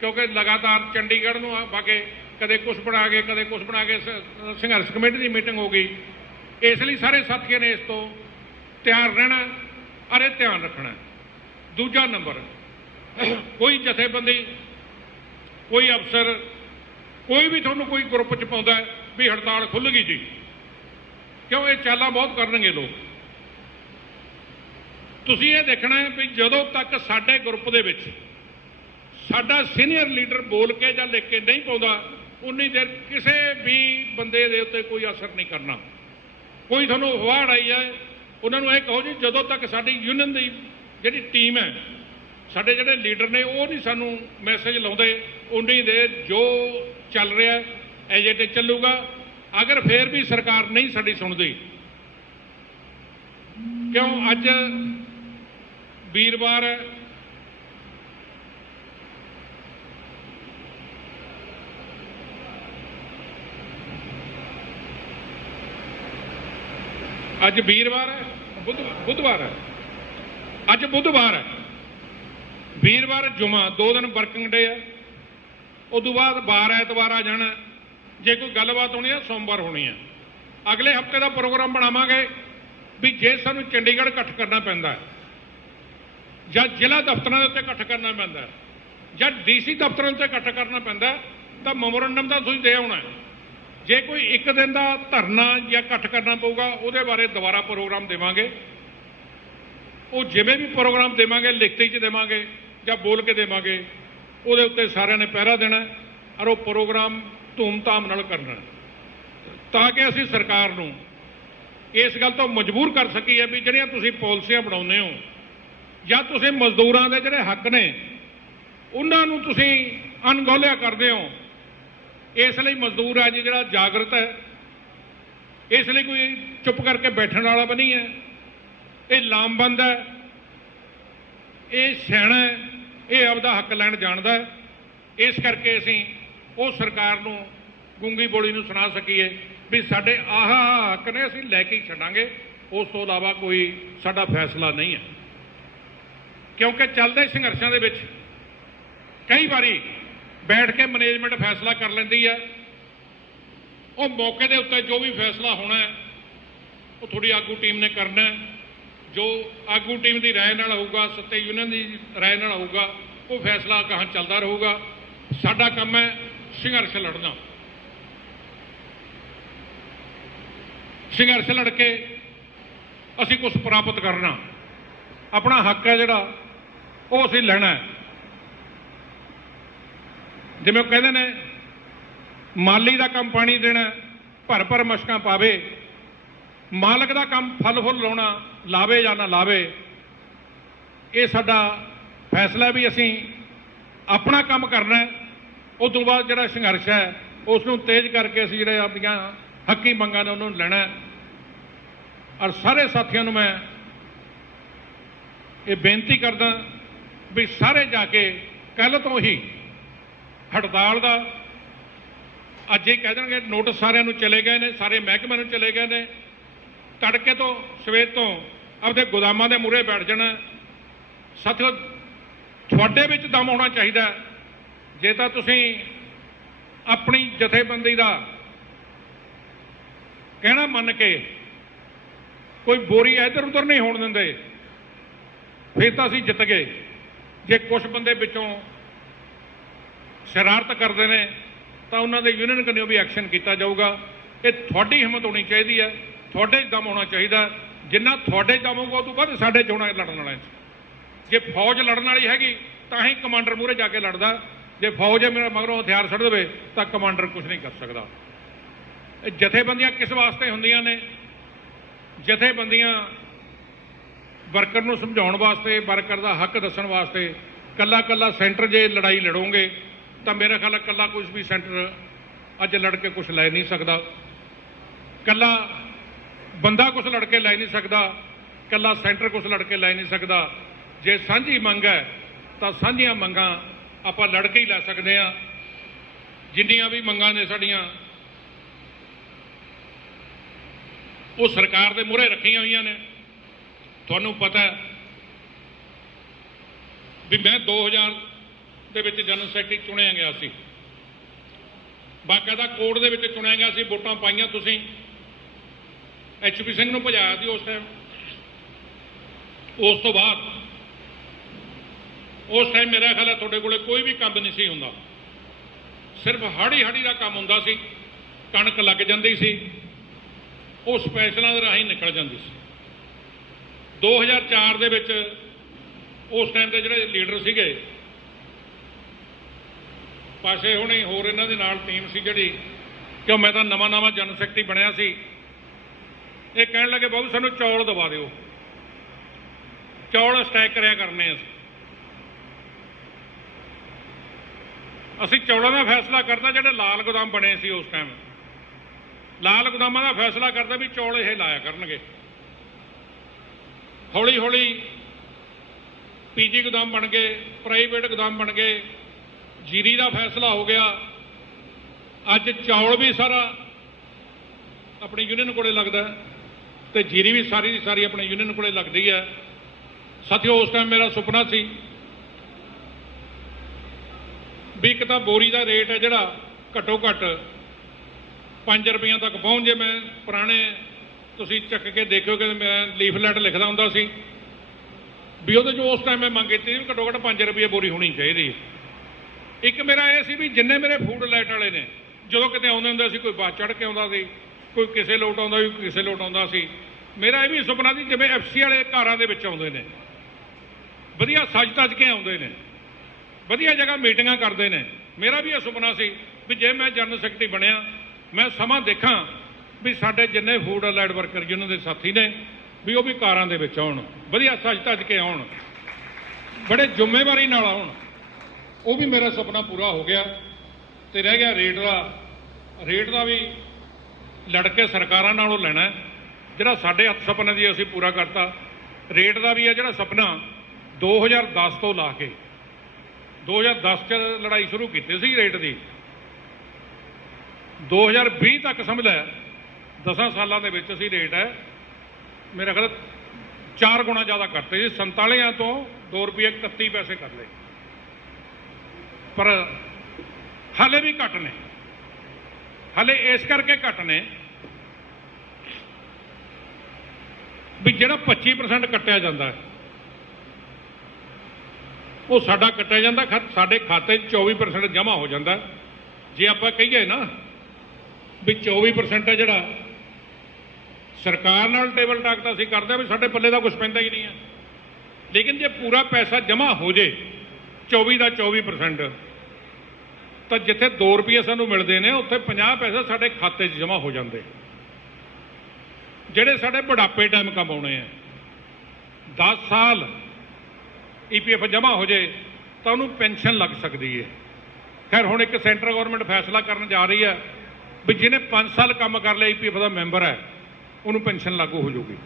ਕਿਉਂਕਿ ਲਗਾਤਾਰ ਚੰਡੀਗੜ੍ਹ ਨੂੰ ਆ ਕੇ ਕਦੇ ਕੁਛ ਬਣਾ ਕੇ ਕਦੇ ਕੁਛ ਬਣਾ ਕੇ ਸੰਘਰਸ਼ ਕਮੇਟੀ ਦੀ ਮੀਟਿੰਗ ਹੋ ਗਈ। ਇਸ ਲਈ ਸਾਰੇ ਸਾਥੀਆਂ ਨੇ ਇਸ ਤੋਂ ਤਿਆਰ ਰਹਿਣਾ ਔਰ ਇਹ ਧਿਆਨ ਰੱਖਣਾ। ਦੂਜਾ ਨੰਬਰ, ਕੋਈ ਜਥੇਬੰਦੀ, ਕੋਈ ਅਫਸਰ, ਕੋਈ ਵੀ ਤੁਹਾਨੂੰ ਕੋਈ ਗਰੁੱਪ 'ਚ ਪਾਉਂਦਾ ਵੀ ਹੜਤਾਲ ਖੁੱਲ੍ਹ ਗਈ ਜੀ, ਕਿਉਂ ਇਹ ਚਾਲਾਂ ਬਹੁਤ ਕਰਨਗੇ ਲੋਕ। ਤੁਸੀਂ ਇਹ ਦੇਖਣਾ ਵੀ ਜਦੋਂ ਤੱਕ ਸਾਡੇ ਗਰੁੱਪ ਦੇ ਵਿੱਚ ਸਾਡਾ ਸੀਨੀਅਰ ਲੀਡਰ ਬੋਲ ਕੇ ਜਾਂ ਲਿਖ ਕੇ ਨਹੀਂ ਪਾਉਂਦਾ, उन्नी देर किसी भी बंदे दे उत्ते कोई असर नहीं करना। कोई थोनों अफवाह आई है, उन्होंने ये कहो जी जदों तक साडी यूनियन की जिहड़ी टीम है, साडे जिहड़े लीडर ने वो नहीं सानू मैसेज लाउंदे, उन्नी देर जो चल रहा है एज इट चलूगा। अगर फिर भी सरकार नहीं साडी सुनदी, क्यों अज वीरवार है, अज वीरवार है, बुधवार है, अज बुधवार है, वीरवार जुमा 2 दिन वर्किंग डे है। उदों बाद बार ऐतवार आ जाना, जे कोई गलबात होनी है सोमवार होनी है। अगले हफ्ते का प्रोग्राम बनावांगे भी जे सानू चंडीगढ़ इकट्ठ करना पैंदा है ਜਾਂ ਜ਼ਿਲ੍ਹਾ ਦਫ਼ਤਰਾਂ ਦੇ ਉੱਤੇ ਇਕੱਠ ਕਰਨਾ ਪੈਂਦਾ ਜਾਂ ਡੀਸੀ ਦਫ਼ਤਰਾਂ ਉੱਤੇ ਇਕੱਠ ਕਰਨਾ ਪੈਂਦਾ ਤਾਂ ਮੈਮੋਰੰਡਮ ਤਾਂ ਤੁਸੀਂ ਦੇ ਆਉਣਾ। ਜੇ ਕੋਈ ਇੱਕ ਦਿਨ ਦਾ ਧਰਨਾ ਜਾਂ ਇਕੱਠ ਕਰਨਾ ਪਊਗਾ ਉਹਦੇ ਬਾਰੇ ਦੁਬਾਰਾ ਪ੍ਰੋਗਰਾਮ ਦੇਵਾਂਗੇ। ਉਹ ਜਿਵੇਂ ਵੀ ਪ੍ਰੋਗਰਾਮ ਦੇਵਾਂਗੇ ਲਿਖਤੀ 'ਚ ਦੇਵਾਂਗੇ ਜਾਂ ਬੋਲ ਕੇ ਦੇਵਾਂਗੇ, ਉਹਦੇ ਉੱਤੇ ਸਾਰਿਆਂ ਨੇ ਪਹਿਰਾ ਦੇਣਾ ਔਰ ਉਹ ਪ੍ਰੋਗਰਾਮ ਧੂਮ-ਧਾਮ ਨਾਲ ਕਰਨਾ ਤਾਂ ਕਿ ਅਸੀਂ ਸਰਕਾਰ ਨੂੰ ਇਸ ਗੱਲ ਤੋਂ ਮਜਬੂਰ ਕਰ ਸਕੀਏ ਵੀ ਜਿਹੜੀਆਂ ਤੁਸੀਂ ਪਾਲਿਸੀਆਂ ਬਣਾਉਂਦੇ ਹੋ ਜਾਂ ਤੁਸੀਂ ਮਜ਼ਦੂਰਾਂ ਦੇ ਜਿਹੜੇ ਹੱਕ ਨੇ ਉਹਨਾਂ ਨੂੰ ਤੁਸੀਂ ਅਣਗੌਲਿਆ ਕਰਦੇ ਹੋ। ਇਸ ਲਈ ਮਜ਼ਦੂਰ ਅੱਜ ਜਿਹੜਾ ਜਾਗਰਤ ਹੈ, ਇਸ ਲਈ ਕੋਈ ਚੁੱਪ ਕਰਕੇ ਬੈਠਣ ਵਾਲਾ ਵੀ ਨਹੀਂ ਹੈ। ਇਹ ਲਾਮਬੰਦ ਹੈ, ਇਹ ਸਿਆਣਾ ਹੈ, ਇਹ ਆਪਦਾ ਹੱਕ ਲੈਣ ਜਾਣਦਾ ਹੈ। ਇਸ ਕਰਕੇ ਅਸੀਂ ਉਹ ਸਰਕਾਰ ਨੂੰ ਗੂੰਗੀ ਬੋਲੀ ਨੂੰ ਸੁਣਾ ਸਕੀਏ ਵੀ ਸਾਡੇ ਆਹ ਹੱਕ ਨੇ, ਅਸੀਂ ਲੈ ਕੇ ਹੀ ਛੱਡਾਂਗੇ, ਉਸ ਤੋਂ ਇਲਾਵਾ ਕੋਈ ਸਾਡਾ ਫੈਸਲਾ ਨਹੀਂ ਹੈ। क्योंकि चलते संघर्षों के कई बारी बैठ के मैनेजमेंट फैसला कर लेंदी है, वो मौके के उत्ते जो भी फैसला होना है वो थोड़ी आगू टीम ने करना है। जो आगू टीम की राय नाल होगा, सत्ते यूनियन की राय नाल होगा, वो फैसला कहाँ चलता रहूगा। साडा काम है संघर्ष लड़ना, संघर्ष लड़के असी कुछ प्राप्त करना, अपना हक है जिहड़ा वो असीं लैना है। जिवें कहते ने माली का काम पानी देना, भर भर मशकां पावे, मालक का काम फल फुल लाउणा, लावे या ना लावे। ये साडा फैसला भी असीं अपना काम करना है। उस तो बाद जिहड़ा संघर्ष है उसनूं तेज करके असीं जिहड़े अपणीआं हक्की मंगां ने उन्होंने लैणा है। और सारे साथियों नूं मैं ये बेनती करदा भी सारे जाके कल तो ही हड़ताल का अज ही कह देंगे नोटिस सारे चले गए ने, सारे महकमे चले गए ने। तड़के तो सवेर तो अपने गोदामां दे मूहरे बैठ जाना। साथियों तुहाडे विच दम होना चाहिए। जे तां तुसीं अपनी जथेबंदी का कहना मन के कोई बोरी इधर उधर नहीं होण दिंदे, फिर तो असीं जित गए। जे कुछ बंदे विचों शरारत करते हैं तो उन्होंने यूनियन कन्यों भी एक्शन किया जाऊगा। ये थोड़ी हिम्मत होनी चाहिए है, थोड़े दम होना चाहिए। जिन्ना थोड़े दम होगा उस बाद साढ़े चोणां लड़न वाले। जे फौज लड़न वाली हैगी तां ही कमांडर मूहरे जाके लड़दा। जे फौज मेरा मगरों हथियार छड्ड देवे तां कमांडर कुछ नहीं कर सकता। जथेबंदियां किस वास्ते हुंदियां ने? जथेबंदियां वर्कर नूं समझाउण वास्ते, वर्कर का हक दस्सण वास्ते। कल्ला कल्ला सेंटर जे लड़ाई लड़ोगे तो मेरा ख्याल है कल्ला कुछ भी सेंटर अज लड़ के कुछ लै नहीं सकता, कल्ला बंदा कुछ लड़ के लै नहीं सकता, कल्ला सेंटर कुछ लड़ के लै नहीं सकता। जे सांझी मंग है तो सांझियां मंगां आपां लड़ के ही लै सकते हैं। जिन्नियां भी मंगां ने साडियां वो सरकार दे मूहरे रखियां होईयां ने। तुहानूं पता है भी मैं 2000 ਦੇ ਵਿੱਚ ਜਨਰਲ ਸੈਕਟਰੀ ਚੁਣਿਆ ਗਿਆ ਸੀ। ਬਾਕਾਇਦਾ ਕੋਰਟ ਦੇ ਵਿੱਚ ਚੁਣਿਆ ਗਿਆ ਸੀ, ਵੋਟਾਂ ਪਾਈਆਂ ਤੁਸੀਂ। HP ਸਿੰਘ ਨੂੰ ਭਜਾਇਆ ਸੀ ਉਸ ਟਾਈਮ। ਉਸ ਤੋਂ ਬਾਅਦ ਉਸ ਟਾਈਮ ਮੇਰਾ ਖਿਆਲ ਹੈ ਤੁਹਾਡੇ ਕੋਲੇ ਕੋਈ ਵੀ ਕੰਮ ਨਹੀਂ ਸੀ ਹੁੰਦਾ, ਸਿਰਫ ਹਾੜੀ ਦਾ ਕੰਮ ਹੁੰਦਾ ਸੀ। ਕਣਕ ਲੱਗ ਜਾਂਦੀ ਸੀ, ਉਹ ਸਪੈਸ਼ਲਾਂ ਦੇ ਰਾਹੀਂ ਨਿਕਲ ਜਾਂਦੀ ਸੀ। 2004 ਦੇ ਵਿੱਚ ਉਸ ਟਾਈਮ ਦੇ ਜਿਹੜੇ ਲੀਡਰ ਸੀਗੇ ਪਾਸੇ ਹੋਣੀ ਹੋਰ ਇਹਨਾਂ ਦੇ ਨਾਲ ਟੀਮ ਸੀ ਜਿਹੜੀ, ਕਿਉਂ ਮੈਂ ਤਾਂ ਨਵਾਂ ਜਨ ਸੈਕਟਰੀ ਬਣਿਆ ਸੀ। ਇਹ ਕਹਿਣ ਲੱਗੇ ਬਾਬੂ ਸਾਨੂੰ ਚੌਲ ਦਵਾ ਦਿਓ, ਚੌਲ ਸਟੈਕ ਕਰਿਆ ਕਰਨੇ ਅਸੀਂ ਚੌਲਾਂ ਦਾ ਫੈਸਲਾ ਕਰਦਾ। ਜਿਹੜੇ ਲਾਲ ਗੋਦਾਮ ਬਣੇ ਸੀ ਉਸ ਟਾਈਮ, ਲਾਲ ਗੋਦਾਮਾਂ ਦਾ ਫੈਸਲਾ ਕਰਦਾ ਵੀ ਚੌਲ ਇਹ ਲਾਇਆ ਕਰਨਗੇ। ਹੌਲੀ ਹੌਲੀ ਪੀਜੀ ਗੋਦਾਮ ਬਣ ਗਏ, ਪ੍ਰਾਈਵੇਟ ਗੋਦਾਮ ਬਣ ਗਏ, ਜੀਰੀ ਦਾ ਫੈਸਲਾ ਹੋ ਗਿਆ। ਅੱਜ ਚੌਲ ਵੀ ਸਾਰਾ ਆਪਣੀ ਯੂਨੀਅਨ ਕੋਲੇ ਲੱਗਦਾ ਤੇ ਜੀਰੀ ਵੀ ਸਾਰੀ ਦੀ ਸਾਰੀ ਆਪਣੀ ਯੂਨੀਅਨ ਕੋਲੇ ਲੱਗਦੀ ਹੈ। ਸਾਥੀਓ, ਉਸ ਟਾਈਮ ਮੇਰਾ ਸੁਪਨਾ ਸੀ ਵੀ ਇੱਕ ਤਾਂ ਬੋਰੀ ਦਾ ਰੇਟ ਹੈ ਜਿਹੜਾ ਘੱਟੋ ਘੱਟ 5 ਰੁਪਈਆਂ ਤੱਕ ਪਹੁੰਚ ਜੇ। ਮੈਂ ਪੁਰਾਣੇ ਤੁਸੀਂ ਚੱਕ ਕੇ ਦੇਖਿਓ ਕਿ ਮੈਂ ਲੀਫਲੈਟ ਲਿਖਦਾ ਹੁੰਦਾ ਸੀ ਵੀ ਉਹਦੇ 'ਚ ਉਸ ਟਾਈਮ ਮੈਂ ਮੰਗ ਕੀਤੀ ਵੀ ਘੱਟੋ ਘੱਟ 5 ਰੁਪਏ ਬੋਰੀ ਹੋਣੀ ਚਾਹੀਦੀ। ਇੱਕ ਮੇਰਾ ਇਹ ਸੀ ਵੀ ਜਿੰਨੇ ਮੇਰੇ ਫੂਡ ਲਾਈਟ ਵਾਲੇ ਨੇ ਜਦੋਂ ਕਿਤੇ ਆਉਂਦੇ ਹੁੰਦੇ ਸੀ, ਕੋਈ ਬੱਸ ਚੜ੍ਹ ਕੇ ਆਉਂਦਾ ਸੀ, ਕੋਈ ਕਿਸੇ ਲੋਟ ਆਉਂਦਾ ਸੀ, ਕਿਸੇ ਲੋਟ ਆਉਂਦਾ ਸੀ। ਮੇਰਾ ਇਹ ਵੀ ਸੁਪਨਾ ਸੀ ਜਿਵੇਂ FC ਵਾਲੇ ਘਰਾਂ ਦੇ ਵਿੱਚ ਆਉਂਦੇ ਨੇ, ਵਧੀਆ ਸੱਜ ਤੱਜ ਕੇ ਆਉਂਦੇ ਨੇ, ਵਧੀਆ ਜਗ੍ਹਾ ਮੀਟਿੰਗਾਂ ਕਰਦੇ ਨੇ। ਮੇਰਾ ਵੀ ਇਹ ਸੁਪਨਾ ਸੀ ਵੀ ਜੇ ਮੈਂ ਜਨਰਲ ਸੈਕਟਰੀ ਬਣਿਆ, ਮੈਂ ਸਮਾਂ ਦੇਖਾਂ ਵੀ ਸਾਡੇ ਜਿੰਨੇ ਫੂਡ ਅਲਾਈਡ ਵਰਕਰ ਜਿਹਨਾਂ ਦੇ ਸਾਥੀ ਨੇ ਵੀ ਉਹ ਵੀ ਕਾਰਾਂ ਦੇ ਵਿੱਚ ਆਉਣ, ਵਧੀਆ ਸੱਜ ਤੱਜ ਕੇ ਆਉਣ, ਬੜੇ ਜ਼ਿੰਮੇਵਾਰੀ ਨਾਲ ਆਉਣ। ਉਹ ਵੀ ਮੇਰਾ ਸੁਪਨਾ ਪੂਰਾ ਹੋ ਗਿਆ। ਤੇ ਰਹਿ ਗਿਆ ਰੇਟ ਦਾ ਵੀ ਲੜ ਕੇ ਸਰਕਾਰਾਂ ਨਾਲੋਂ ਲੈਣਾ, ਜਿਹੜਾ ਸਾਡੇ ਹੱਥ ਸੁਪਨੇ ਦੀ ਅਸੀਂ ਪੂਰਾ ਕਰਤਾ। ਰੇਟ ਦਾ ਵੀ ਹੈ ਜਿਹੜਾ ਸੁਪਨਾ 2010 ਤੋਂ ਲਾ ਕੇ 2010 'ਚ ਲੜਾਈ ਸ਼ੁਰੂ ਕੀਤੀ ਸੀ ਰੇਟ ਦੀ, 2020 ਤੱਕ ਸਮਝ ਲੈ 10 ਸਾਲਾਂ ਦੇ ਵਿੱਚ ਅਸੀਂ ਰੇਟ ਹੈ ਮੇਰਾ ਖਿਆਲ 4 ਗੁਣਾ ਜ਼ਿਆਦਾ ਕਰਤੇ ਜੀ। 47 ਤੋਂ 2 ਰੁਪਏ 31 ਪੈਸੇ ਕਰ ਲਏ, ਪਰ ਹਾਲੇ ਵੀ ਘੱਟ ਨੇ। ਹਾਲੇ ਇਸ ਕਰਕੇ ਘੱਟ ਨੇ ਵੀ ਜਿਹੜਾ 25% ਕੱਟਿਆ ਜਾਂਦਾ ਉਹ ਸਾਡਾ ਕੱਟਿਆ ਜਾਂਦਾ, ਸਾਡੇ ਖਾਤੇ 'ਚ 24% ਜਮ੍ਹਾਂ ਹੋ ਜਾਂਦਾ। ਜੇ ਆਪਾਂ ਕਹੀਏ ਨਾ ਵੀ 24% ਹੈ ਜਿਹੜਾ ਸਰਕਾਰ ਨਾਲ ਟੇਬਲ ਟਾਕ ਤਾਂ ਅਸੀਂ ਕਰਦੇ ਹਾਂ ਵੀ ਸਾਡੇ ਪੱਲੇ ਦਾ ਕੁਝ ਪੈਂਦਾ ਹੀ ਨਹੀਂ ਹੈ, ਲੇਕਿਨ ਜੇ ਪੂਰਾ ਪੈਸਾ ਜਮ੍ਹਾਂ ਹੋ ਜੇ 24 ਦਾ 24%, ਤਾਂ ਜਿੱਥੇ 2 ਰੁਪਏ ਸਾਨੂੰ ਮਿਲਦੇ ਨੇ ਉੱਥੇ 50 ਪੈਸੇ ਸਾਡੇ ਖਾਤੇ 'ਚ ਜਮ੍ਹਾਂ ਹੋ ਜਾਂਦੇ। ਜਿਹੜੇ ਸਾਡੇ ਬੁਢਾਪੇ ਟਾਈਮ ਕਮਾਉਣੇ ਆ, 10 ਸਾਲ EPF ਜਮ੍ਹਾਂ ਹੋ ਜੇ ਤਾਂ ਉਹਨੂੰ ਪੈਨਸ਼ਨ ਲੱਗ ਸਕਦੀ ਹੈ। ਖੈਰ ਹੁਣ ਇੱਕ ਸੈਂਟਰ ਗਵਰਨਮੈਂਟ ਫੈਸਲਾ ਕਰਨ ਜਾ ਰਹੀ ਹੈ ਵੀ ਜਿਹਨੇ 5 ਸਾਲ ਕੰਮ ਕਰ ਲਿਆ EPF ਦਾ ਮੈਂਬਰ ਹੈ ਉਹਨੂੰ ਪੈਨਸ਼ਨ ਲਾਗੂ ਹੋ ਜਾਊਗੀ,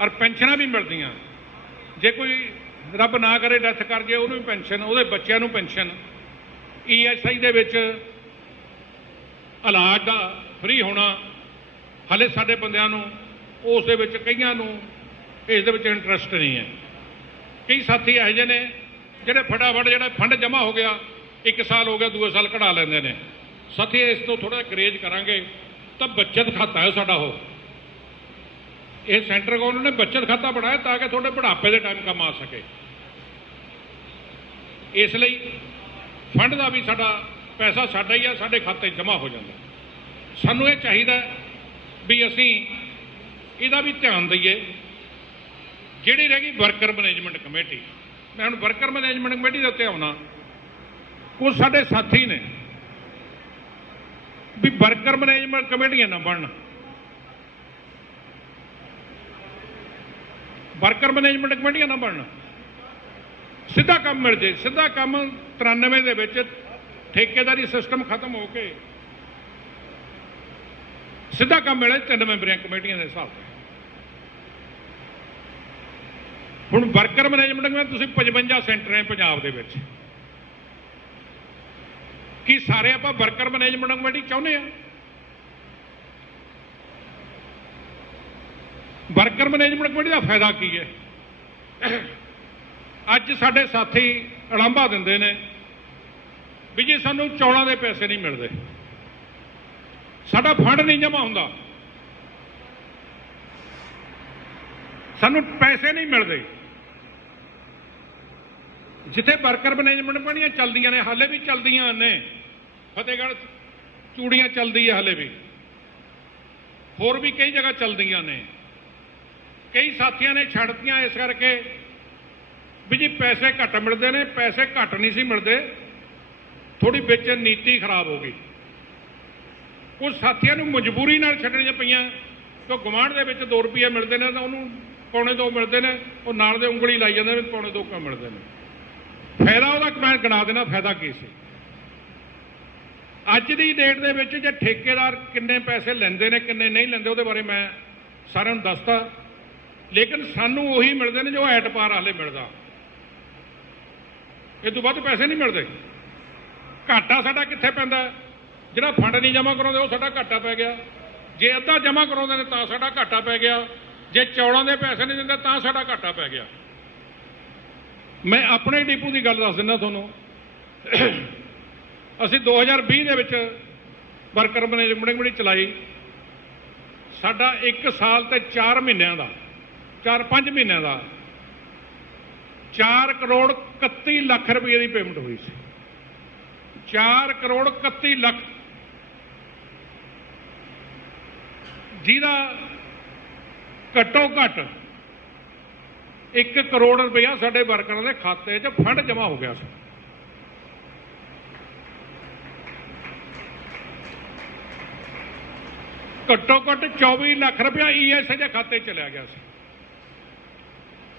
ਔਰ ਪੈਨਸ਼ਨਾਂ ਵੀ ਮਿਲਦੀਆਂ। ਜੇ ਕੋਈ ਰੱਬ ਨਾ ਕਰੇ ਡੈਥ ਕਰ ਜੇ ਉਹਨੂੰ ਵੀ ਪੈਨਸ਼ਨ, ਉਹਦੇ ਬੱਚਿਆਂ ਨੂੰ ਪੈਨਸ਼ਨ, ESI ਦੇ ਵਿੱਚ ਇਲਾਜ ਦਾ ਫ੍ਰੀ ਹੋਣਾ। ਹਾਲੇ ਸਾਡੇ ਬੰਦਿਆਂ ਨੂੰ ਉਸ ਦੇ ਵਿੱਚ ਕਈਆਂ ਨੂੰ ਇਸ ਦੇ ਵਿੱਚ ਇੰਟਰਸਟ ਨਹੀਂ ਹੈ। ਕਈ ਸਾਥੀ ਇਹੋ ਜਿਹੇ ਨੇ ਜਿਹੜੇ ਫਟਾਫਟ ਜਿਹੜਾ ਫੰਡ ਜਮ੍ਹਾਂ ਹੋ ਗਿਆ 1 ਸਾਲ ਹੋ ਗਿਆ 2 ਸਾਲ ਕਢਾ ਲੈਂਦੇ ਨੇ। ਸਾਥੀ ਇਸ ਤੋਂ ਥੋੜ੍ਹਾ ਗਰੇਜ ਕਰਾਂਗੇ ਤਾਂ ਬੱਚਤ ਖਾਤਾ ਹੈ ਸਾਡਾ, ਉਹ ਇਹ ਸੈਂਟਰ ਗਵਰਨਮੈਂਟ ਨੇ ਬੱਚਤ ਖਾਤਾ ਬਣਾਇਆ ਤਾਂ ਕਿ ਤੁਹਾਡੇ ਬੁਢਾਪੇ ਦੇ ਟਾਈਮ ਕੰਮ ਆ ਸਕੇ। ਇਸ ਲਈ ਫੰਡ ਦਾ ਵੀ ਸਾਡਾ ਪੈਸਾ ਸਾਡਾ ਹੀ ਆ, ਸਾਡੇ ਖਾਤੇ 'ਚ ਜਮ੍ਹਾਂ ਹੋ ਜਾਂਦਾ। ਸਾਨੂੰ ਇਹ ਚਾਹੀਦਾ ਵੀ ਅਸੀਂ ਇਹਦਾ ਵੀ ਧਿਆਨ ਦਈਏ। ਜਿਹੜੀ ਰਹਿ ਗਈ ਵਰਕਰ ਮੈਨੇਜਮੈਂਟ ਕਮੇਟੀ, ਮੈਂ ਹੁਣ ਵਰਕਰ ਮੈਨੇਜਮੈਂਟ ਕਮੇਟੀ ਦੇ ਉੱਤੇ ਆਉਣਾ। ਕੁਝ ਸਾਡੇ ਸਾਥੀ ਨੇ ਵੀ ਵਰਕਰ ਮੈਨੇਜਮੈਂਟ ਕਮੇਟੀਆਂ ਨਾ ਬਣਨ, ਵਰਕਰ ਮੈਨੇਜਮੈਂਟ ਕਮੇਟੀਆਂ ਨਾ ਬਣਨ, ਸਿੱਧਾ ਕੰਮ ਮਿਲ ਜੇ। ਸਿੱਧਾ ਕੰਮ 93 ਦੇ ਵਿੱਚ ਠੇਕੇਦਾਰੀ ਸਿਸਟਮ ਖਤਮ ਹੋ ਕੇ ਸਿੱਧਾ ਕੰਮ ਮਿਲੇ 3 ਮੈਂਬਰੀਆਂ ਕਮੇਟੀਆਂ ਦੇ ਹਿਸਾਬ ਨਾਲ। ਹੁਣ ਵਰਕਰ ਮੈਨੇਜਮੈਂਟ ਕਮੇਟੀ ਤੁਸੀਂ 55 ਸੈਂਟਰ ਹੈ ਪੰਜਾਬ ਦੇ ਵਿੱਚ, ਕੀ ਸਾਰੇ ਆਪਾਂ ਵਰਕਰ ਮੈਨੇਜਮੈਂਟ ਕਮੇਟੀ ਚਾਹੁੰਦੇ ਆ? ਵਰਕਰ ਮੈਨੇਜਮੈਂਟ ਕਮੇਟੀ ਦਾ ਫਾਇਦਾ ਕੀ ਹੈ? ਅੱਜ ਸਾਡੇ ਸਾਥੀ ਉਲਾਂਭਾ ਦਿੰਦੇ ਨੇ ਵੀ ਜੀ ਸਾਨੂੰ ਚੌਲਾਂ ਦੇ ਪੈਸੇ ਨਹੀਂ ਮਿਲਦੇ, ਸਾਡਾ ਫੰਡ ਨਹੀਂ ਜਮ੍ਹਾਂ ਹੁੰਦਾ, ਸਾਨੂੰ ਪੈਸੇ ਨਹੀਂ ਮਿਲਦੇ। ਜਿੱਥੇ ਵਰਕਰ ਮੈਨੇਜਮੈਂਟ ਕਮੇਟੀਆਂ ਚੱਲਦੀਆਂ ਨੇ, ਹਾਲੇ ਵੀ ਚੱਲਦੀਆਂ ਨੇ, ਫਤਿਹਗੜ੍ਹ ਚੂੜੀਆਂ ਚੱਲਦੀ ਹੈ ਹਾਲੇ ਵੀ, ਹੋਰ ਵੀ ਕਈ ਜਗ੍ਹਾ ਚੱਲਦੀਆਂ ਨੇ। ਕਈ ਸਾਥੀਆਂ ਨੇ ਛੱਡਤੀਆਂ ਇਸ ਕਰਕੇ ਵੀ ਜੀ ਪੈਸੇ ਘੱਟ ਮਿਲਦੇ ਨੇ। ਪੈਸੇ ਘੱਟ ਨਹੀਂ ਸੀ ਮਿਲਦੇ, थोड़ी विच नीति खराब हो गई। कुछ साथियों को मजबूरी नाल छड्डणीਆਂ पईਆਂ तो गुआंढ दे विच 2 रुपये मिलते हैं तो उन्होंने पौने 2 मिलते हैं, वो नाल दे उंगली लाई जाते हैं पौने 2 क्यों मिलते हैं। फायदा वह मैं गिना देना फायदा की सी। अज की डेट दे विच जे ठेकेदार किन्ने पैसे लैंदे ने किन्ने नहीं लैंदे उहदे बारे मैं सारिਆਂ ਨੂੰ दसता, लेकिन सानू उही मिलते हैं जो ऐट पार हाले मिलता, इस तो वध पैसे नहीं मिलते। घाटा साडा कित्थे पैंदा, जिहड़ा फंड नहीं जमा कराउंदे वो साडा घाटा पै गया, जे अद्धा जमा कराउंदे ने तां साडा घाटा पै गया, जे चौड़ां दे पैसे नहीं दिंदे तां साडा घाटा पै गया। मैं अपने डिपू की गल दस दिंदा तुहानूं। असीं 2020 दे विच वर्कर मैनेजमेंट कमेटी चलाई, साडा 1 साल ते 4 महीनों का 4-5 महीनों का 4 करोड़ 31 लाख रुपये की पेमेंट हुई सी। 4 करोड़ 31 लाख, जिहदा घट्टो घट 1 करोड़ रुपया साडे वर्करां दे खाते च फंड जमा हो गया सी। घट्टो घट 24 लाख रुपया ESI के खाते चलिया गया सी।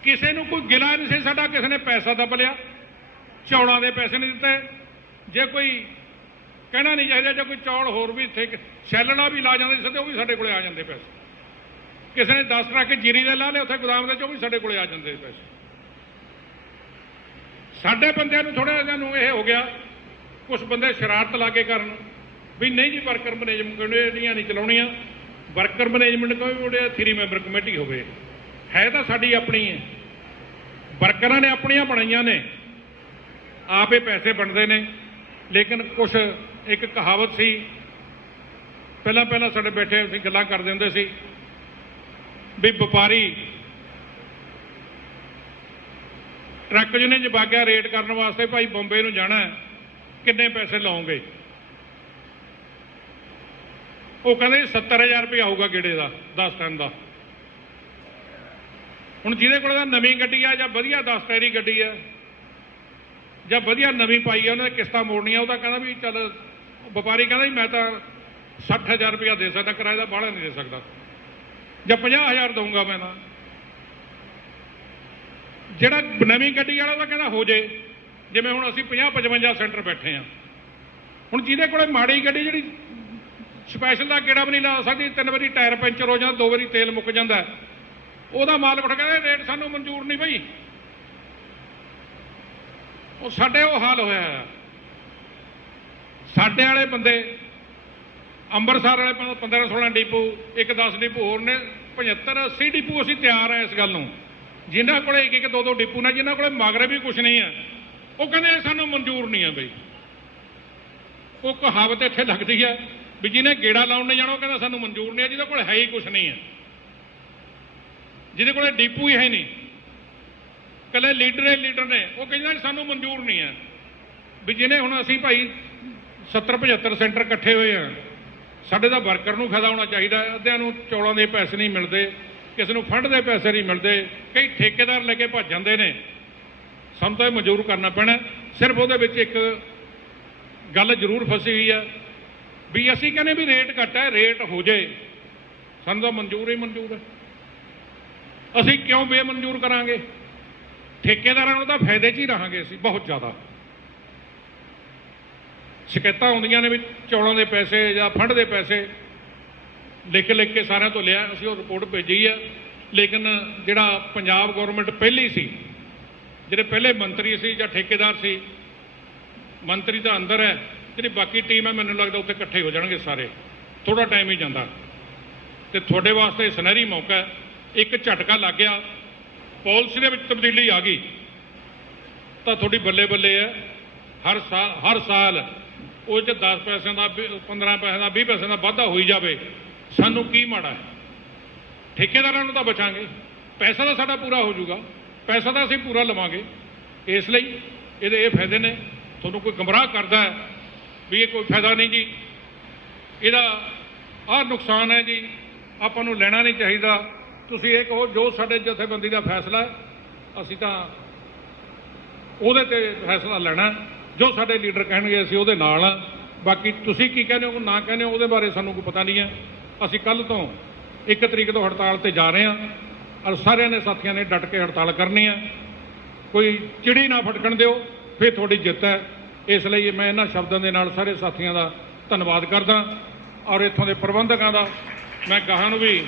किसी को कोई गिला नहीं सी साडा, किसी ने पैसा दब लिया, चौड़ां दे पैसे नहीं दिते। जे कोई कहना नहीं चाहिए, जो कोई चौड़ होर भी इत्थे सैलड़ा भी ला जाते थे, वो भी साडे कोले आ जाते पैसे। किसी ने 10 ट्रक जीरी दे ला लिया उत्थे गोदाम दे, भी साडे कोले आ जाते पैसे। साडे बंदिਆਂ ਨੂੰ थोड़ा जिहा नूं ਇਹ हो गया, कुछ बंदे शरारत ला के करन भी नहीं जी वर्कर मैनेजमेंट कमेटियां नहीं चलाउणियां, worker management committee 3 member committee होवे। है तो साडी अपनी है, वर्करां ने अपनियां बनाईयां ने, आप ही पैसे बनते हैं। लेकिन कुछ एक कहावत सी, पहला पहला साडे बैठे असीं गल्लां करदे हुंदे सी भी व्यापारी ट्रक यूनियन च बाग्या रेट करने वास्ते, भाई बंबे नूं जाना किन्ने पैसे लाओगे? वो कहते 70,000 रुपया आऊगा गेड़े का 10 टन का। हुण जिहदे कोल नवीं गड्डी है, जां वधिया 10 टायरी गड्डी है, जां वधिया नवीं पाई है, उन्हें किस्तां मोड़नियां, वो कहना भी चल, व्यापारी कहना भी मैं तो 60,000 रुपया दे सकता, किराए का बाहला नहीं दे सकता, जां 50,000 दूंगा मैं। ना जिहड़ा नवीं गड्डी वाला वो कहना हो जाए, जिवें हुण असीं 50-55 सेंटर बैठे हैं। हुण जिहदे कोल माड़ी गड्डी जिहड़ी स्पैशल का गेड़ा भी नहीं ला सकती, 3 वारी टायर पैंचर हो जाता, 2 वारी तेल मुक जाता, ਉਹਦਾ मालक उठ कहता रेट सानू मंजूर नहीं भाई। वो साडे वो हाल होया है। साडे वाले बंदे अंबरसर वाले 15-16 डिपू, एक 10 डिपू होर ने, 75-80 डिपू असीं तैयार हैं इस गल नूं। जिन्हां कोले 1-2 डिपू ने, जिन्हां कोले मगरे भी कुछ नहीं है, वो कहंदे सानू मंजूर नहीं है बई। वो कहावत इत्थे लगदी है भी जिन्हें गेड़ा लाउण नहीं जाना, वो कहंदा सानू मंजूर नहीं है, जिहदे कोल है ही कुछ नहीं है, जिहदे कोल डिपू ही है नहीं, कल्ले लीडर ने, वो कहंदा सानू मंजूर नहीं है। भी जिन्हें हुण असीं भाई 70-75 सेंटर इकट्ठे हुए हैं, साडे दा वर्कर नूं फायदा होना चाहिए। अद्धियां नूं चौड़ां दे पैसे नहीं मिलते, किसी नूं फंड दे पैसे नहीं मिलते, कई ठेकेदार लेके भज जांदे ने, सानूं तां मंजूर करना पैना। सिर्फ उहदे विच एक गल जरूर फसी हुई है भी असीं कहने भी रेट घट है, रेट हो जाए, सानूं तां मंजूर ही मंजूर है। असीं क्यों बेमंजूर करांगे? ठेकेदारां नूं तां फायदे 'च ही रहांगे असीं बहुत ज़्यादा। शिकायतां आउंदियां ने भी चौड़ां दे पैसे जां फंड दे पैसे लिख के सारिਆਂ ਤੋਂ लिया, असीं वो रिपोर्ट भेजी है। लेकिन जिहड़ा पंजाब गौरमेंट पहली सी, जिहड़े पहले मंत्री सी जां ठेकेदार सी, मंत्री तो अंदर है, जिहड़ी बाकी टीम है मैनूं लगदा उत्थे इकट्ठे हो जाणगे सारे, थोड़ा टाइम ही जांदा। ते तुहाडे वास्ते सुनहरी मौका है, एक झटका लग गया, पॉलिसी दे विच तब्दीली आ गई तो थोड़ी बल्ले बल्ले है। हर साल वो 10 पैसों का 15 पैसे का 20 पैसे का वाधा हो जाए, सानू की माड़ा है? ठेकेदारां नूं तां बचांगे, पैसा तो साडा पूरा हो जाऊगा, पैसा तो असीं पूरा लवांगे। इसलिए ये फायदे ने। तुहानूं कोई गुमराह करदा है भी ये कोई फायदा नहीं जी, इहदा आह नुकसान है जी, आपां नूं लैणा नहीं चाहिए, तुसीं ये कहो जो साडे जथेबंदी का फैसला है, असीं तां ਉਹਦੇ ਤੇ फैसला लेना। ਜੋ ਸਾਡੇ ਲੀਡਰ ਕਹਿਣਗੇ ਅਸੀਂ ਉਹਦੇ ਨਾਲ ਆ। ਬਾਕੀ ਤੁਸੀਂ ਕੀ ਕਹਿੰਦੇ ਹੋ ਨਾ ਕਹਿੰਦੇ ਹੋ ਉਹਦੇ ਬਾਰੇ ਸਾਨੂੰ ਕੋਈ ਪਤਾ ਨਹੀਂ ਹੈ। ਅਸੀਂ ਕੱਲ੍ਹ ਤੋਂ 1 ਤਰੀਕ ਤੋਂ ਹੜਤਾਲ ਤੇ ਜਾ ਰਹੇ ਹਾਂ ਔਰ ਸਾਰਿਆਂ ਨੇ ਸਾਥੀਆਂ ਨੇ ਡਟ ਕੇ ਹੜਤਾਲ ਕਰਨੀ ਹੈ। ਕੋਈ ਚਿੜੀ ਨਾ ਫਟਕਣ ਦਿਓ, ਫਿਰ ਤੁਹਾਡੀ ਜਿੱਤ ਹੈ। ਇਸ ਲਈ ਮੈਂ ਇਹਨਾਂ ਸ਼ਬਦਾਂ ਦੇ ਨਾਲ ਸਾਰੇ ਸਾਥੀਆਂ ਦਾ ਧੰਨਵਾਦ ਕਰਦਾ ਔਰ ਇੱਥੋਂ ਦੇ ਪ੍ਰਬੰਧਕਾਂ ਦਾ ਮੈਂ ਗਾਹਾਂ ਨੂੰ ਵੀ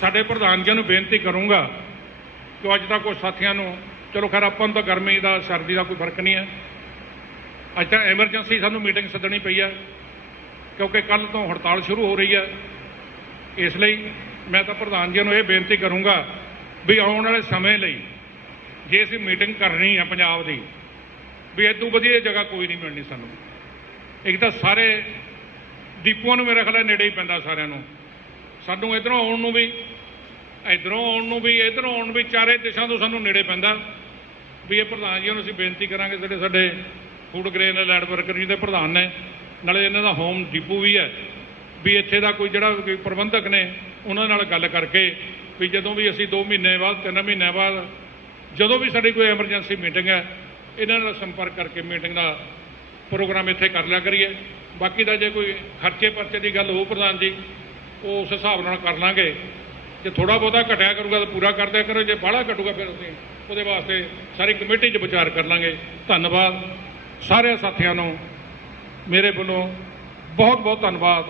ਸਾਡੇ ਪ੍ਰਧਾਨ ਜੀ ਨੂੰ ਬੇਨਤੀ ਕਰੂੰਗਾ ਕਿ ਅੱਜ ਤੱਕ ਕੁਝ ਸਾਥੀਆਂ ਨੂੰ ਚਲੋ ਖੈਰ ਆਪਾਂ ਨੂੰ ਤਾਂ ਗਰਮੀ ਦਾ ਸਰਦੀ ਦਾ ਕੋਈ ਫਰਕ ਨਹੀਂ ਹੈ। ਅੱਜ ਤਾਂ ਐਮਰਜੈਂਸੀ ਸਾਨੂੰ ਮੀਟਿੰਗ ਸੱਦਣੀ ਪਈ ਹੈ ਕਿਉਂਕਿ ਕੱਲ੍ਹ ਤੋਂ ਹੜਤਾਲ ਸ਼ੁਰੂ ਹੋ ਰਹੀ ਹੈ। ਇਸ ਲਈ ਮੈਂ ਤਾਂ ਪ੍ਰਧਾਨ ਜੀ ਨੂੰ ਇਹ ਬੇਨਤੀ ਕਰੂੰਗਾ ਵੀ ਆਉਣ ਵਾਲੇ ਸਮੇਂ ਲਈ ਜੇ ਅਸੀਂ ਮੀਟਿੰਗ ਕਰਨੀ ਹੈ ਪੰਜਾਬ ਦੀ ਵੀ ਇਦੋਂ ਵਧੀਆ ਜਗ੍ਹਾ ਕੋਈ ਨਹੀਂ ਮਿਲਣੀ ਸਾਨੂੰ। ਇੱਕ ਤਾਂ ਸਾਰੇ ਦੀਪੂਆਂ ਨੂੰ ਮੇਰੇ ਖਿਆਲ ਨੇੜੇ ਹੀ ਪੈਂਦਾ ਸਾਰਿਆਂ ਨੂੰ, ਸਾਨੂੰ ਇੱਧਰੋਂ ਆਉਣ ਨੂੰ ਵੀ ਇੱਧਰੋਂ ਆਉਣ ਨੂੰ ਵੀ ਇੱਧਰੋਂ ਆਉਣ ਵੀ ਚਾਰੇ ਦਿਸ਼ਾ ਤੋਂ ਸਾਨੂੰ ਨੇੜੇ ਪੈਂਦਾ ਵੀ ਇਹ ਪ੍ਰਧਾਨ ਜੀ ਨੂੰ ਅਸੀਂ ਬੇਨਤੀ ਕਰਾਂਗੇ ਜਿਹੜੇ ਸਾਡੇ ਫੂਡ ਗ੍ਰੇਨ ਐਲਾਈਡ ਵਰਕਰ ਜੀ ਦੇ ਪ੍ਰਧਾਨ ਨੇ ਨਾਲੇ ਇਹਨਾਂ ਦਾ ਹੋਮ ਡਿਪੂ ਵੀ ਹੈ ਵੀ ਇੱਥੇ ਦਾ ਕੋਈ ਜਿਹੜਾ ਕੋਈ ਪ੍ਰਬੰਧਕ ਨੇ ਉਹਨਾਂ ਨਾਲ ਗੱਲ ਕਰਕੇ ਵੀ ਜਦੋਂ ਵੀ ਅਸੀਂ 2 ਮਹੀਨੇ ਬਾਅਦ 3 ਮਹੀਨੇ ਬਾਅਦ ਜਦੋਂ ਵੀ ਸਾਡੀ ਕੋਈ ਐਮਰਜੈਂਸੀ ਮੀਟਿੰਗ ਹੈ ਇਹਨਾਂ ਨਾਲ ਸੰਪਰਕ ਕਰਕੇ ਮੀਟਿੰਗ ਦਾ ਪ੍ਰੋਗਰਾਮ ਇੱਥੇ ਕਰ ਲਿਆ ਕਰੀਏ। ਬਾਕੀ ਦਾ ਜੇ ਕੋਈ ਖਰਚੇ ਪਰਚੇ ਦੀ ਗੱਲ ਹੋ ਪ੍ਰਧਾਨ ਜੀ ਉਹ ਉਸ ਹਿਸਾਬ ਨਾਲ ਕਰ ਲਾਂਗੇ। ਜੇ ਥੋੜ੍ਹਾ ਬਹੁਤਾ ਘਟਿਆ ਕਰੂਗਾ ਤਾਂ ਪੂਰਾ ਕਰ ਦਿਆ ਕਰੋ, ਜੇ ਬਾਹਲਾ ਘਟੂਗਾ ਫਿਰ ਅਸੀਂ ਉਹਦੇ ਵਾਸਤੇ ਸਾਰੀ ਕਮੇਟੀ 'ਚ ਵਿਚਾਰ ਕਰ ਲਾਂਗੇ। ਧੰਨਵਾਦ ਸਾਰੇ ਸਾਥੀਆਂ ਨੂੰ ਮੇਰੇ ਵੱਲੋਂ ਬਹੁਤ ਬਹੁਤ ਧੰਨਵਾਦ।